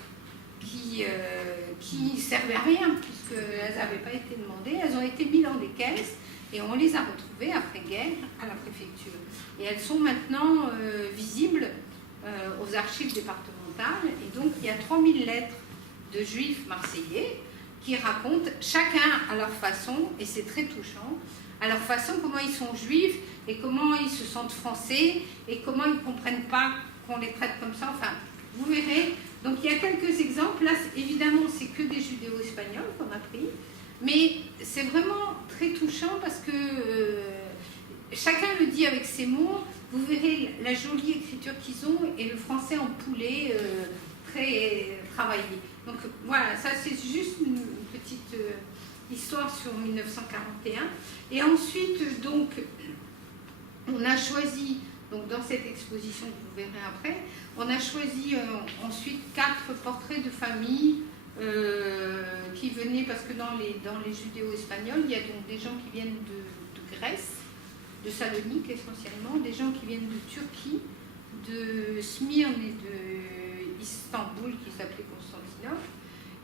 qui servaient à rien puisqu'elles n'avaient pas été demandées, elles ont été mises dans des caisses et on les a retrouvées après-guerre à la préfecture. Et elles sont maintenant visibles aux archives départementales. Et donc il y a 3000 lettres de juifs marseillais qui racontent chacun à leur façon, et c'est très touchant, à leur façon comment ils sont juifs et comment ils se sentent français et comment ils ne comprennent pas qu'on les traite comme ça. Enfin, vous verrez. Donc il y a quelques exemples. Là, évidemment, c'est que des judéo-espagnols qu'on a pris. Mais c'est vraiment très touchant parce que chacun le dit avec ses mots. Vous verrez la jolie écriture qu'ils ont et le français en poulet très travaillé. Donc voilà, ça c'est juste une petite histoire sur 1941. Et ensuite, donc, on a choisi... Donc dans cette exposition que vous verrez après, on a choisi ensuite 4 portraits de famille qui venaient, parce que dans les judéo-espagnols, il y a donc des gens qui viennent de Grèce, de Salonique essentiellement, des gens qui viennent de Turquie, de Smyrne et de Istanbul qui s'appelait Constantinople,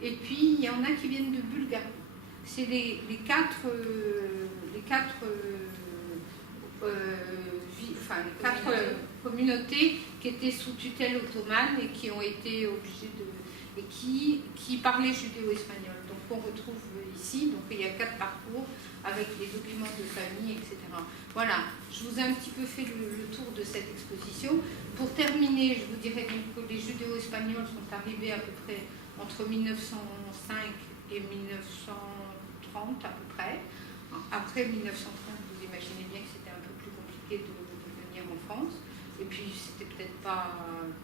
et puis il y en a qui viennent de Bulgarie. C'est les quatre communautés qui étaient sous tutelle ottomane et qui ont été obligées et qui parlaient judéo-espagnol. Donc on retrouve ici, donc il y a 4 parcours avec les documents de famille, etc. Voilà, je vous ai un petit peu fait le tour de cette exposition. Pour terminer, je vous dirais que les judéo-espagnols sont arrivés à peu près entre 1905 et 1930 à peu près. Après 1930, vous imaginez bien que c'était un peu plus compliqué de venir en France. Et puis, c'était peut-être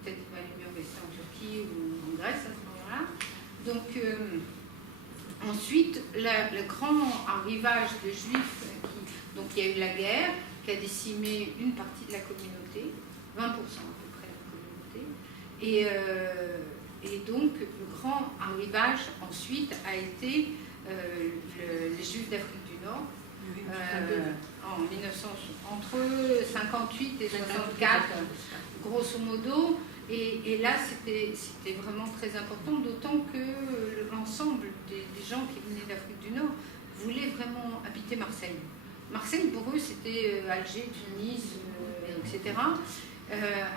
il valait mieux rester en Turquie ou en Grèce à ce moment-là. Donc, ensuite, le grand arrivage de Juifs, donc il y a eu la guerre qui a décimé une partie de la communauté, 20% à peu près de la communauté. Et donc, le grand arrivage ensuite a été les Juifs d'Afrique du Nord. Entre 58 et 64, grosso modo, et là c'était vraiment très important, d'autant que l'ensemble des gens qui venaient d'Afrique du Nord voulaient vraiment habiter Marseille. Marseille, pour eux, c'était Alger, Tunis, etc.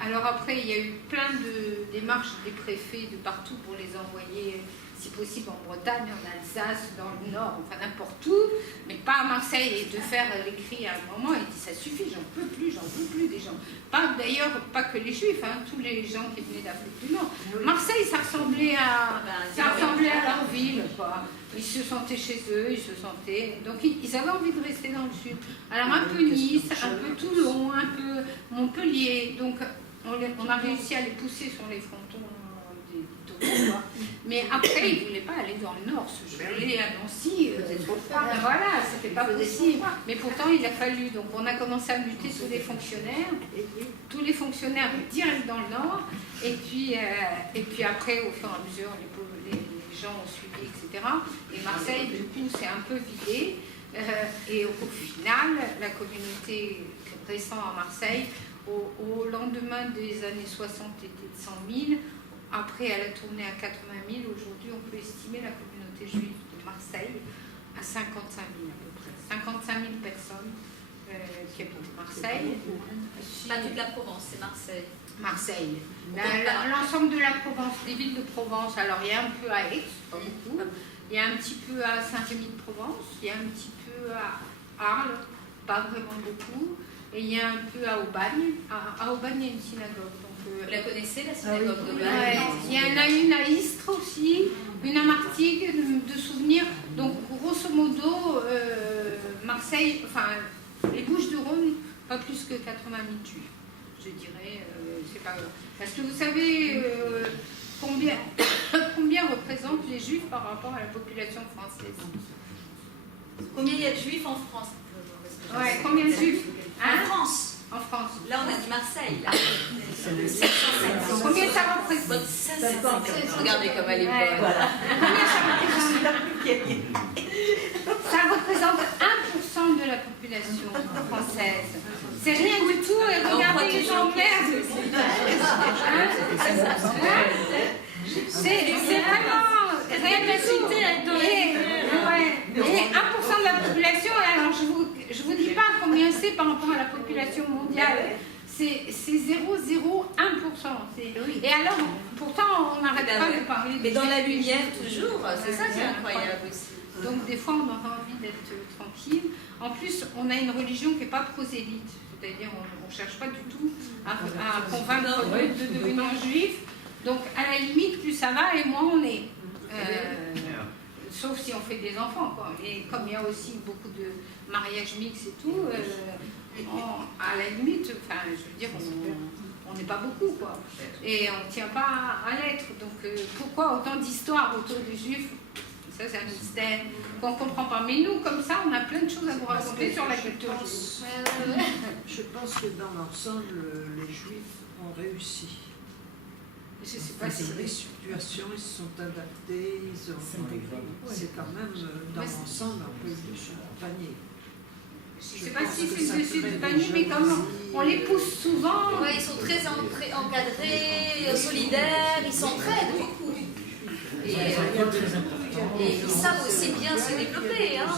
Alors après, il y a eu plein de démarches des préfets de partout pour les envoyer, si possible en Bretagne, en Alsace, dans le Nord, enfin n'importe où, mais pas à Marseille, et de faire l'écrit à un moment, il dit ça suffit, j'en peux plus des gens. D'ailleurs, pas que les Juifs, hein, tous les gens qui venaient d'Afrique du Nord. Marseille, ça ressemblait à leur ville, quoi. Ils se sentaient chez eux, donc ils avaient envie de rester dans le sud. Alors un peu Nice, un peu Toulon, un peu Montpellier, donc on a réussi à les pousser sur les frontons des Toulon. Mais après, ils ne voulaient pas aller dans le nord, se geler à Nancy, voilà, c'était pas possible. Mais pourtant, il a fallu, donc on a commencé à muter tous les fonctionnaires direct dans le nord, et puis après, au fur et à mesure, les gens ont suivi, etc. Et Marseille, du coup, s'est un peu vidée, et au final, la communauté récente à Marseille, au lendemain des années 60, était de 100 000. Après, elle a tourné à 80 000. Aujourd'hui, on peut estimer la communauté juive de Marseille à 55 000 à peu près. 55 000 personnes qui habitent Marseille. Pas toute la Provence, c'est Marseille. Marseille. L'ensemble de la Provence, des villes de Provence. Alors, il y a un peu à Aix, pas beaucoup. Il y a un petit peu à Saint-Rémy-de-Provence. Il y a un petit peu à Arles. pas vraiment beaucoup. Et il y a un peu à Aubagne. À Aubagne, il y a une synagogue. Vous la connaissez, la synagogue d'Aubagne? Il y en a une à Istres aussi, une à Martigues, de souvenirs. Donc, grosso modo, Marseille, enfin, les Bouches-du-Rhône, pas plus que 80 000 juifs. Je dirais, c'est pas grave. Parce que vous savez combien représentent les juifs par rapport à la population française? Combien il y a de juifs en France? Ouais, combien de juifs en France? En France. Là, on a dit Marseille. Là. Combien ça représente? Regardez comme elle est bonne. Voilà. Combien ça représente? Ça représente 1% de la population française. C'est rien du tout. Et regardez les gens verts. C'est vraiment rien du tout. Et 1% de la population, alors je vous dis pas combien c'est par rapport à la population mondiale. C'est 0,01%. Et alors, pourtant, on n'arrête pas de parler de... Mais dans la lumière, toujours. C'est ça qui est incroyable aussi. Donc, des fois, on aura envie d'être tranquille. En plus, on a une religion qui n'est pas prosélyte. C'est-à-dire, on ne cherche pas du tout à convaincre de devenir juif. Donc, à la limite, plus ça va et moins on est. Sauf si on fait des enfants, quoi. Et comme il y a aussi beaucoup de mariages mixtes et tout, à la limite, enfin, je veux dire, on n'est pas beaucoup, quoi. Et on ne tient pas à l'être. Donc, pourquoi autant d'histoires autour des juifs? Ça, c'est un mystère qu'on ne comprend pas. Mais nous, comme ça, on a plein de choses à vous raconter sur la culture. Je pense que dans l'ensemble, les juifs ont réussi. Je sais pas si les situations, ils se sont adaptés, c'est quand même dans l'ensemble un peu le dessus du panier. Je ne sais pas si c'est le dessus du panier, mais comme on les pousse souvent. Ouais, ils sont très encadrés, solidaires, ils s'entraident beaucoup. Et ils savent aussi bien se développer. Hein,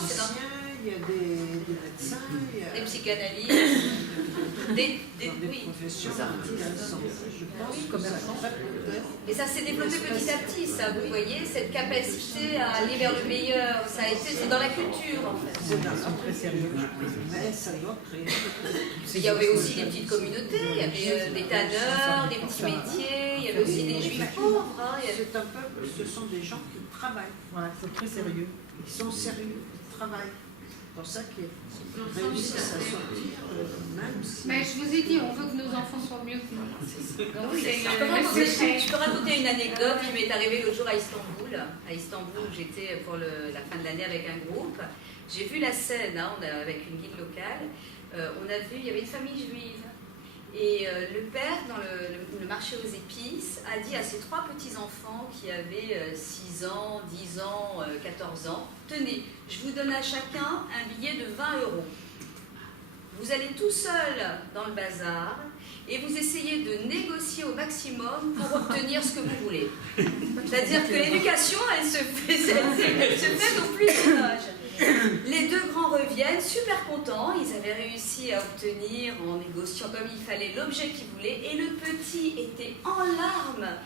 il y a des médecins, il y a des psychanalystes, des professions intéressantes, je pense, commerçants. Et ça s'est développé petit à petit, ça, vous voyez, cette capacité à aller vers le meilleur, ça a été, c'est dans la culture en fait. C'est très sérieux, mais ça doit créer. Il y avait aussi des petites communautés, il y avait des tanneurs, des petits métiers, il y avait aussi des juifs pauvres. Hein, c'est un peuple, ce sont des gens qui travaillent. Voilà, c'est très sérieux. Ils sont sérieux, ils travaillent. C'est pour ça qu'ils réussissent à sortir, même si... Mais je vous ai dit, on veut que nos enfants soient mieux que nous. Donc, je peux raconter une anecdote qui m'est arrivée l'autre jour à Istanbul. À Istanbul, j'étais pour la fin de l'année avec un groupe. J'ai vu la scène, hein, avec une guide locale. On a vu, il y avait une famille juive. Et le père, dans le marché aux épices, a dit à ses 3 petits-enfants qui avaient 6 ans, 10 ans, 14 ans, « Tenez, je vous donne à chacun un billet de 20 €. Vous allez tout seul dans le bazar et vous essayez de négocier au maximum pour obtenir ce que vous voulez. » C'est-à-dire que l'éducation, elle se fait au plus jeune âge. Les 2 grands reviennent, super contents, ils avaient réussi à obtenir, en négociant comme il fallait, l'objet qu'ils voulaient, et le petit était en larmes.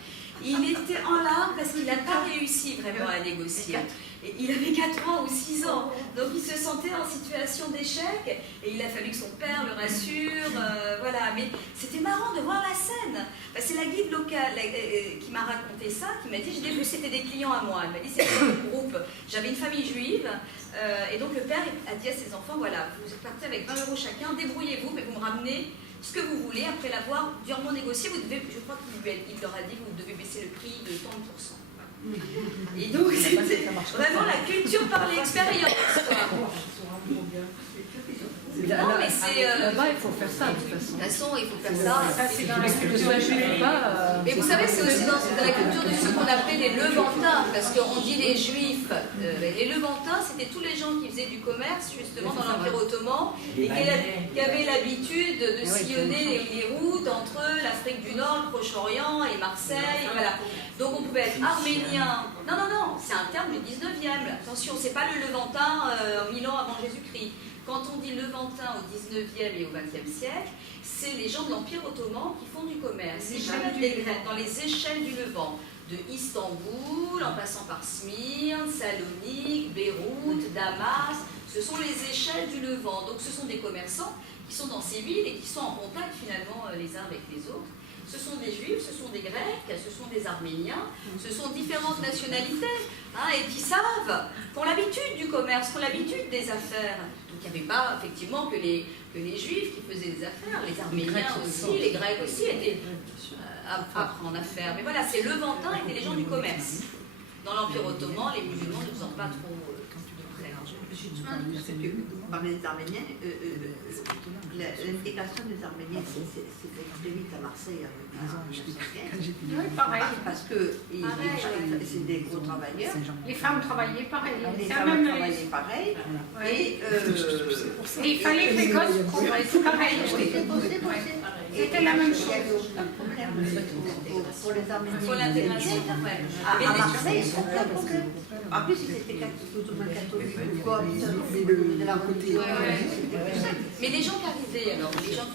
Il était en larmes parce qu'il n'a pas réussi vraiment à négocier. Et il avait 4 ans ou 6 ans, donc il se sentait en situation d'échec, et il a fallu que son père le rassure, voilà. Mais c'était marrant de voir la scène. C'est la guide locale qui m'a raconté ça, qui m'a dit, j'ai vu c'était des clients à moi. Elle m'a dit, c'était un groupe, j'avais une famille juive, et donc le père a dit à ses enfants, voilà, vous partez avec 20 € chacun, débrouillez-vous, mais vous me ramenez ce que vous voulez, après l'avoir durement négocié, vous devez, je crois qu'il leur a dit, vous devez baisser le prix de tant de pourcents. Et donc, c'était vraiment la culture par l'expérience. Non, mais c'est. Là-bas, il faut faire ça, de toute façon. De toute façon, il faut faire ça. c'est dans la culture. Mais vous savez, c'est aussi dans la culture de ce qu'on appelait les Levantins, parce qu'on dit les Juifs. Les Levantins, c'était tous les gens qui faisaient du commerce, justement, dans l'Empire ottoman, et qui avaient l'habitude de sillonner les routes entre l'Afrique du Nord, le Proche-Orient et Marseille. Voilà. Donc on pouvait être arménien. Non, c'est un terme du 19e. Attention, c'est pas le Levantin en 1000 ans avant Jésus-Christ. Quand on dit Levantin au 19e et au 20e siècle, c'est les gens de l'Empire ottoman qui font du commerce. C'est jamais des Grecs, dans les échelles du Levant. de Istanbul, en passant par Smyrne, Salonique, Beyrouth, Damas. Ce sont les échelles du Levant. Donc ce sont des commerçants qui sont dans ces villes et qui sont en contact finalement les uns avec les autres. Ce sont des Juifs, ce sont des Grecs, ce sont des Arméniens, ce sont différentes nationalités, et qui savent, qui ont l'habitude du commerce, qui ont l'habitude des affaires. Donc il n'y avait pas effectivement que les Juifs qui faisaient des affaires, les Arméniens aussi, les Grecs aussi étaient en affaires. Mais voilà, ces Levantins étaient les gens du commerce. Dans l'Empire ottoman, les musulmans ne faisant pas trop de près. On parlait des Arméniens, l'intégration des Arméniens, c'est très vite à Marseille en 1915. Oui, pareil. Parce que c'est des gros travailleurs. Les femmes travaillaient pareil. Les femmes travaillaient pareil. Et il fallait que les gosses progressent pareil. C'était la même chose. Il n'y avait aucun problème pour les Arméniens. Pour l'intégration, à Marseille, il n'y a aucun problème. En plus, ils étaient plus ou moins catholiques ou quoi, de la religion. Mais les gens qui arrivaient, alors,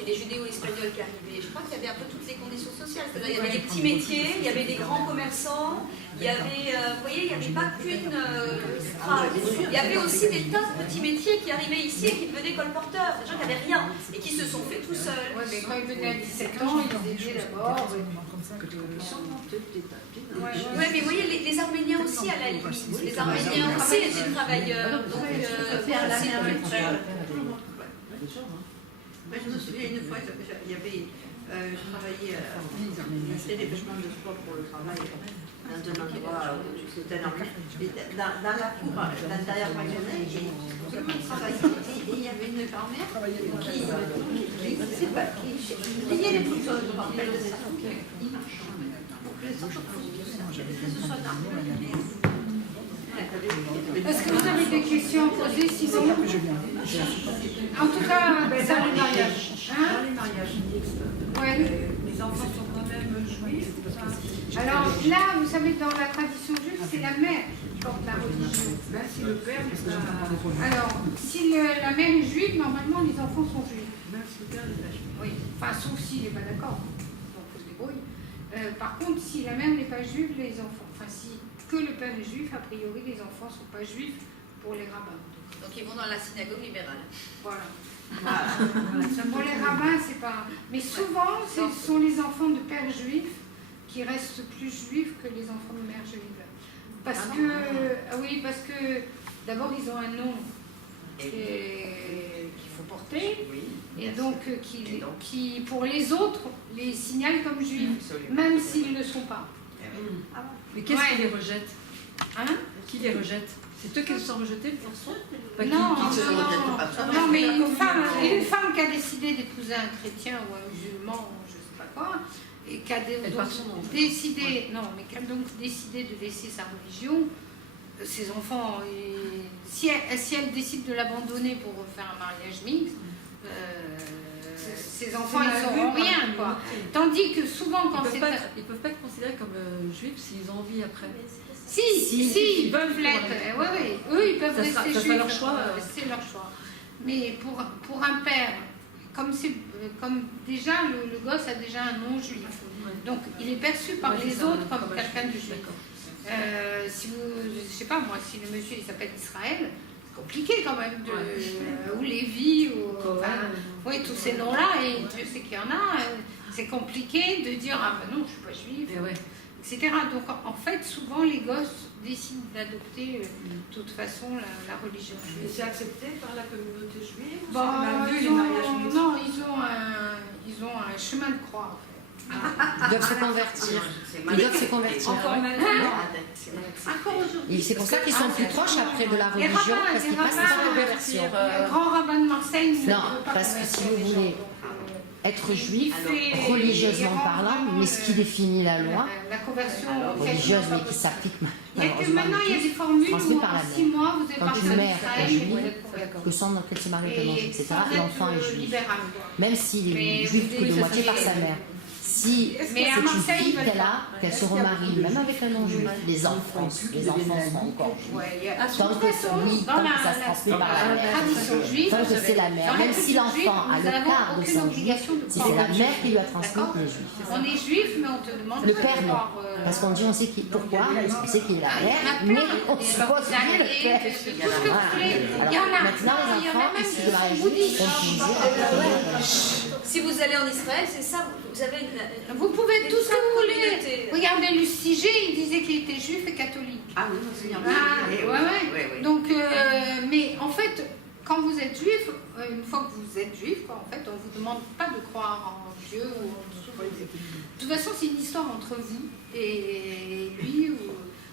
les judéo-espagnols qui arrivaient, je crois qu'il y avait un peu toutes les conditions sociales. C'est-à-dire, il y avait des petits métiers, il y avait des grands commerçants, il y avait, vous voyez, il n'y avait pas qu'une strate. Il y avait aussi des tas de petits métiers qui arrivaient ici et qui devenaient colporteurs. Des gens qui n'avaient rien et qui se sont fait tout seuls. Ouais, mais quand ils venaient à 17 ans, ils étaient d'abord. Oui, mais vous voyez, les Arméniens aussi, à la limite. Les Arméniens aussi étaient travailleurs. Donc, c'est la culture. Je me souviens une fois, il y avait, je travaillais à l'unité des vêtements de sport pour le travail dans un endroit où c'était normal. Dans la cour, l'intérieur magasin, tout le monde travaillait et il y avait une grand-mère qui liait les boutons, je me rappelle de ça. Pour que les enfants ce soit normal. Est-ce que vous avez des questions à poser sinon? En tout cas, Dans les mariages. Hein? Dans les mariages mixtes, les enfants sont quand même juifs. Alors là, vous savez, dans la tradition juive, c'est la mère qui porte la religion. Même si le père n'est pas. Alors, si la mère est juive, normalement les enfants sont juifs. Même si le père n'est pas juif. Oui, enfin, sauf s'il n'est pas d'accord. Donc, il se débrouille. Par contre, si la mère n'est pas juive, les enfants. Enfin, si que le père est juif, a priori, les enfants ne sont pas juifs pour les rabbins. Donc, ils vont dans la synagogue libérale. Voilà. Pour les rabbins, c'est pas. Mais souvent, ce sont les enfants de pères juifs qui restent plus juifs que les enfants de mères juives. Parce que d'abord, ils ont un nom qu'il faut porter, et donc qui, pour les autres, les signale comme juifs, même s'ils ne le sont pas. Mais qu'est-ce qui les rejette? Hein? Qui les rejette? C'est eux qui se sont rejetés pour ça? Non, mais une femme qui a décidé d'épouser un chrétien ou un musulman, je ne sais pas quoi, et qui a décidé, donc décidé de laisser sa religion, ses enfants, si elle décide de l'abandonner pour faire un mariage mixte, ces enfants, ils sauront rien, quoi. Tandis que souvent, quand ils peuvent pas être considérés comme juifs s'ils ont envie après. Si, ils peuvent l'être. Oui, eux, ils peuvent rester juifs. C'est leur choix. C'est leur choix. Mais pour un père, comme déjà, le gosse a déjà un nom juif. Donc, il est perçu par les autres comme quelqu'un de juif. Si je sais pas moi, si le monsieur il s'appelle Israël, c'est compliqué quand même, ou Lévi, ou tous ces noms-là, et Dieu sait qu'il y en a, c'est compliqué de dire ah ben non, je suis pas juif, etc. Donc en fait, souvent les gosses décident d'adopter de toute façon la religion. Et c'est accepté par la communauté juive? Non, ils ont un chemin de croix. Ils doivent se convertir. Encore aujourd'hui. Et c'est pour ça qu'ils sont plus proches après de la religion, parce qu'ils passent par la conversion. Le grand rabbin de Marseille. Non, parce que si vous voulez être juif, religieusement parlant, mais ce qui définit la loi, la conversion religieuse, mais qui s'applique maintenant, il y a des formules où en 6 mois, vous êtes quand parti une en mère est Israël, juive, que son dans lequel se marie, etc., l'enfant est juif. Même s'il est juif que de moitié par sa mère. si Mais à c'est une Marseille, fille ils veulent qu'elle a, qu'elle se remarie, même avec un non-juif, les enfants seront encore juifs. Tant que ça se transmet par la mère. tradition juive, Tant que c'est la mère, même si l'enfant a le quart de sang juif, si c'est la mère qui lui a transmis, il est juif. On est juif, mais on te demande Le pas père, de non. voir, Parce qu'on dit, on sait pourquoi, on sait qu'il est la mère, mais on ne sait pas qui est le père. Alors maintenant, les enfants, ici de la République, Si vous allez en Israël, c'est ça, vous avez vous pouvez tout ce que vous voulez. communauté. Regardez Lucie G, il disait qu'il était juif et catholique. Ah oui, non, c'est Ouais. Donc, mais en fait, quand vous êtes juif, une fois que vous êtes juif, en fait, on vous demande pas de croire en Dieu ou en tout. De toute façon, c'est une histoire entre vous et lui.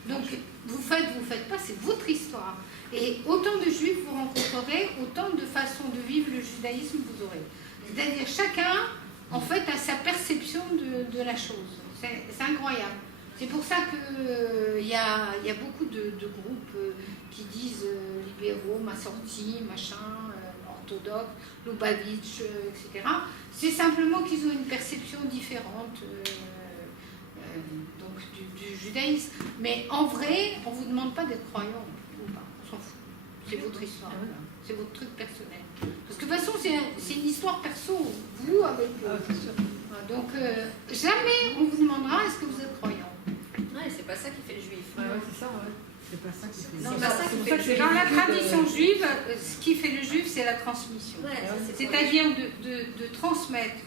Donc, vous faites pas, c'est votre histoire. Et autant de juifs vous rencontrerez, autant de façons de vivre le judaïsme vous aurez. C'est-à-dire chacun, en fait, a sa perception de la chose. C'est incroyable. C'est pour ça qu'il y a beaucoup de groupes qui disent libéraux, massortis, machin, orthodoxes, Lubavitch, etc. C'est simplement qu'ils ont une perception différente donc du judaïsme. Mais en vrai, on ne vous demande pas d'être croyant ou pas. On s'en fout. C'est votre histoire. C'est votre truc personnel. Parce que de toute façon, c'est une histoire perso. Vous avec donc, jamais on vous demandera est-ce que vous êtes croyant. Ouais, c'est pas ça qui fait le juif. C'est ça, ouais. C'est pas ça qui fait Non, pas ça qui fait le juif. Dans la tradition juive, ce qui fait le juif, c'est la transmission. C'est-à-dire de transmettre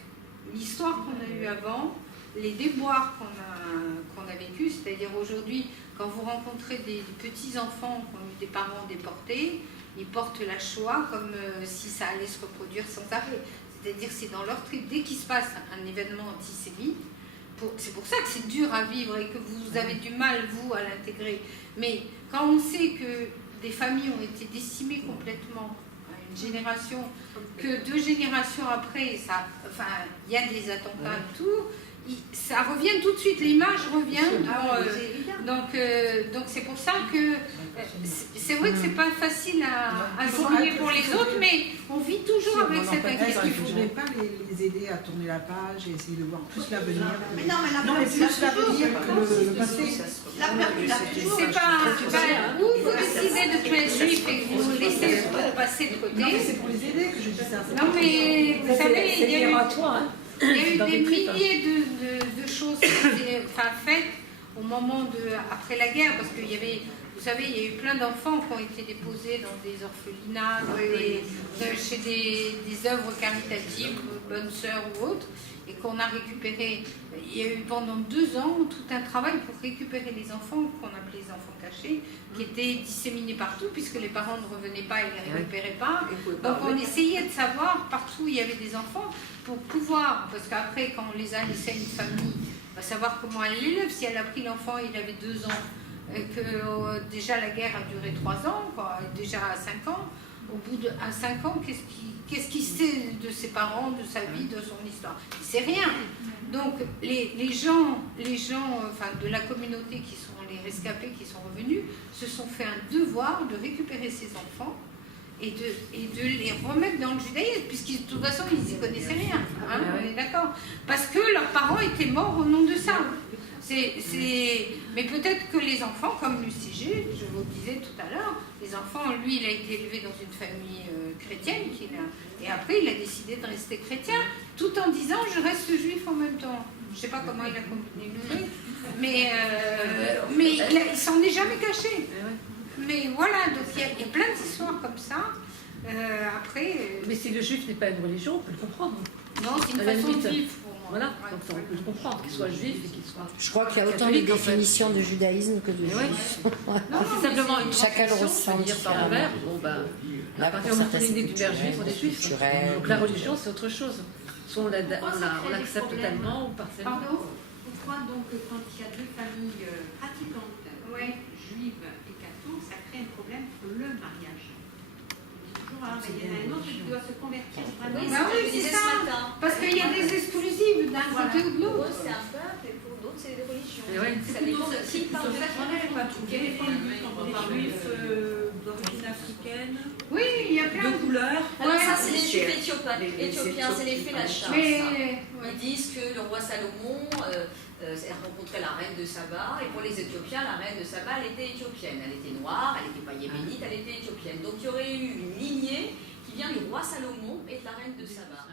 l'histoire qu'on a eue avant, les déboires qu'on a vécus. C'est-à-dire aujourd'hui, quand vous rencontrez des petits-enfants qui ont eu des parents déportés, ils portent la Shoah comme si ça allait se reproduire sans arrêt. C'est-à-dire c'est dans leur trip. Dès qu'il se passe un événement antisémite, c'est pour ça que c'est dur à vivre et que vous avez du mal, vous, à l'intégrer. Mais quand on sait que des familles ont été décimées complètement à une génération, que 2 générations après, il y a des attentats et tout, ça revient tout de suite, l'image revient. Donc c'est pour ça que c'est vrai que c'est pas facile à souligner pour les autres, mais on vit toujours avec cette inquiétude. Il ne faudrait pas les aider à tourner la page et essayer de voir plus l'avenir. Mais non, mais Non, mais plus l'avenir que le passé. C'est pas. Ou vous décidez de tuer les juifs et vous laissez passer de côté. Non, mais c'est pour les aider que je dis ça. Non, mais vous savez, il y a eu Dans des des tripes. milliers de choses qui étaient faites au moment après la guerre, parce qu'il y avait, vous savez, il y a eu plein d'enfants qui ont été déposés dans des orphelinats, chez des œuvres caritatives, Bonnes Sœurs ou autres, et qu'on a récupéré. Il y a eu pendant 2 ans tout un travail pour récupérer les enfants, qu'on appelait les enfants cachés, qui étaient disséminés partout, puisque les parents ne revenaient pas et ne les récupéraient pas. Donc on essayait de savoir partout où il y avait des enfants, pour pouvoir, parce qu'après, quand on les a laissés à une famille, savoir comment elle l'élève. Si elle a pris l'enfant, il avait 2 ans, et que déjà la guerre a duré 3 ans, quoi, déjà à 5 ans, au bout à 5 ans, qu'est-ce qu'il sait de ses parents, de sa vie, de son histoire? Il ne sait rien. Donc les gens de la communauté qui sont les rescapés, qui sont revenus, se sont fait un devoir de récupérer ces enfants et de les remettre dans le judaïsme, puisqu'ils, de toute façon, ils n'y connaissaient rien, hein, on est d'accord. Parce que leurs parents étaient morts au nom de ça. Mais peut-être que les enfants, comme Lucie G, je vous le disais tout à l'heure, les enfants, lui, il a été élevé dans une famille chrétienne, et après, il a décidé de rester chrétien, tout en disant, je reste juif en même temps. Je ne sais pas comment il a combiné le truc, mais il s'en est jamais caché. Mais voilà, donc il y a plein d'histoires comme ça. Après. Mais si le juif n'est pas une religion, on peut le comprendre. Non, c'est une façon de vivre pour moi. Voilà, donc on peut le comprendre, qu'il soit juif et qu'il soit. Je crois qu'il y a autant de définitions de judaïsme que de juif. C'est simplement une chacun le transmission, ressent dire par le mère. Bon, ben, à partir du moment où on a l'idée du père juif, on est juif. Donc la religion, c'est autre chose. Soit on l'accepte totalement ou partiellement. Pourquoi donc quand il y a 2 familles pratiquantes, juives et catholiques, ça crée un problème pour le mariage? Il y en a un autre qui doit se convertir. Oui, c'est ça. Parce qu'il y a des exclusives d'un côté ou de l'autre. C'est un peuple et pour d'autres, c'est des religions. Ça dépend de qui parle de la juifs d'origine africaine. Oui, il y a plein de couleurs, Alors ça, c'est les juifs éthiopiens, c'est les Félachas. Ils disent que le roi Salomon a rencontré la reine de Saba, et pour les Éthiopiens, la reine de Saba, elle était éthiopienne. Elle était noire, elle n'était pas yéménite, elle était éthiopienne. Donc il y aurait eu une lignée qui vient du roi Salomon et de la reine de Saba.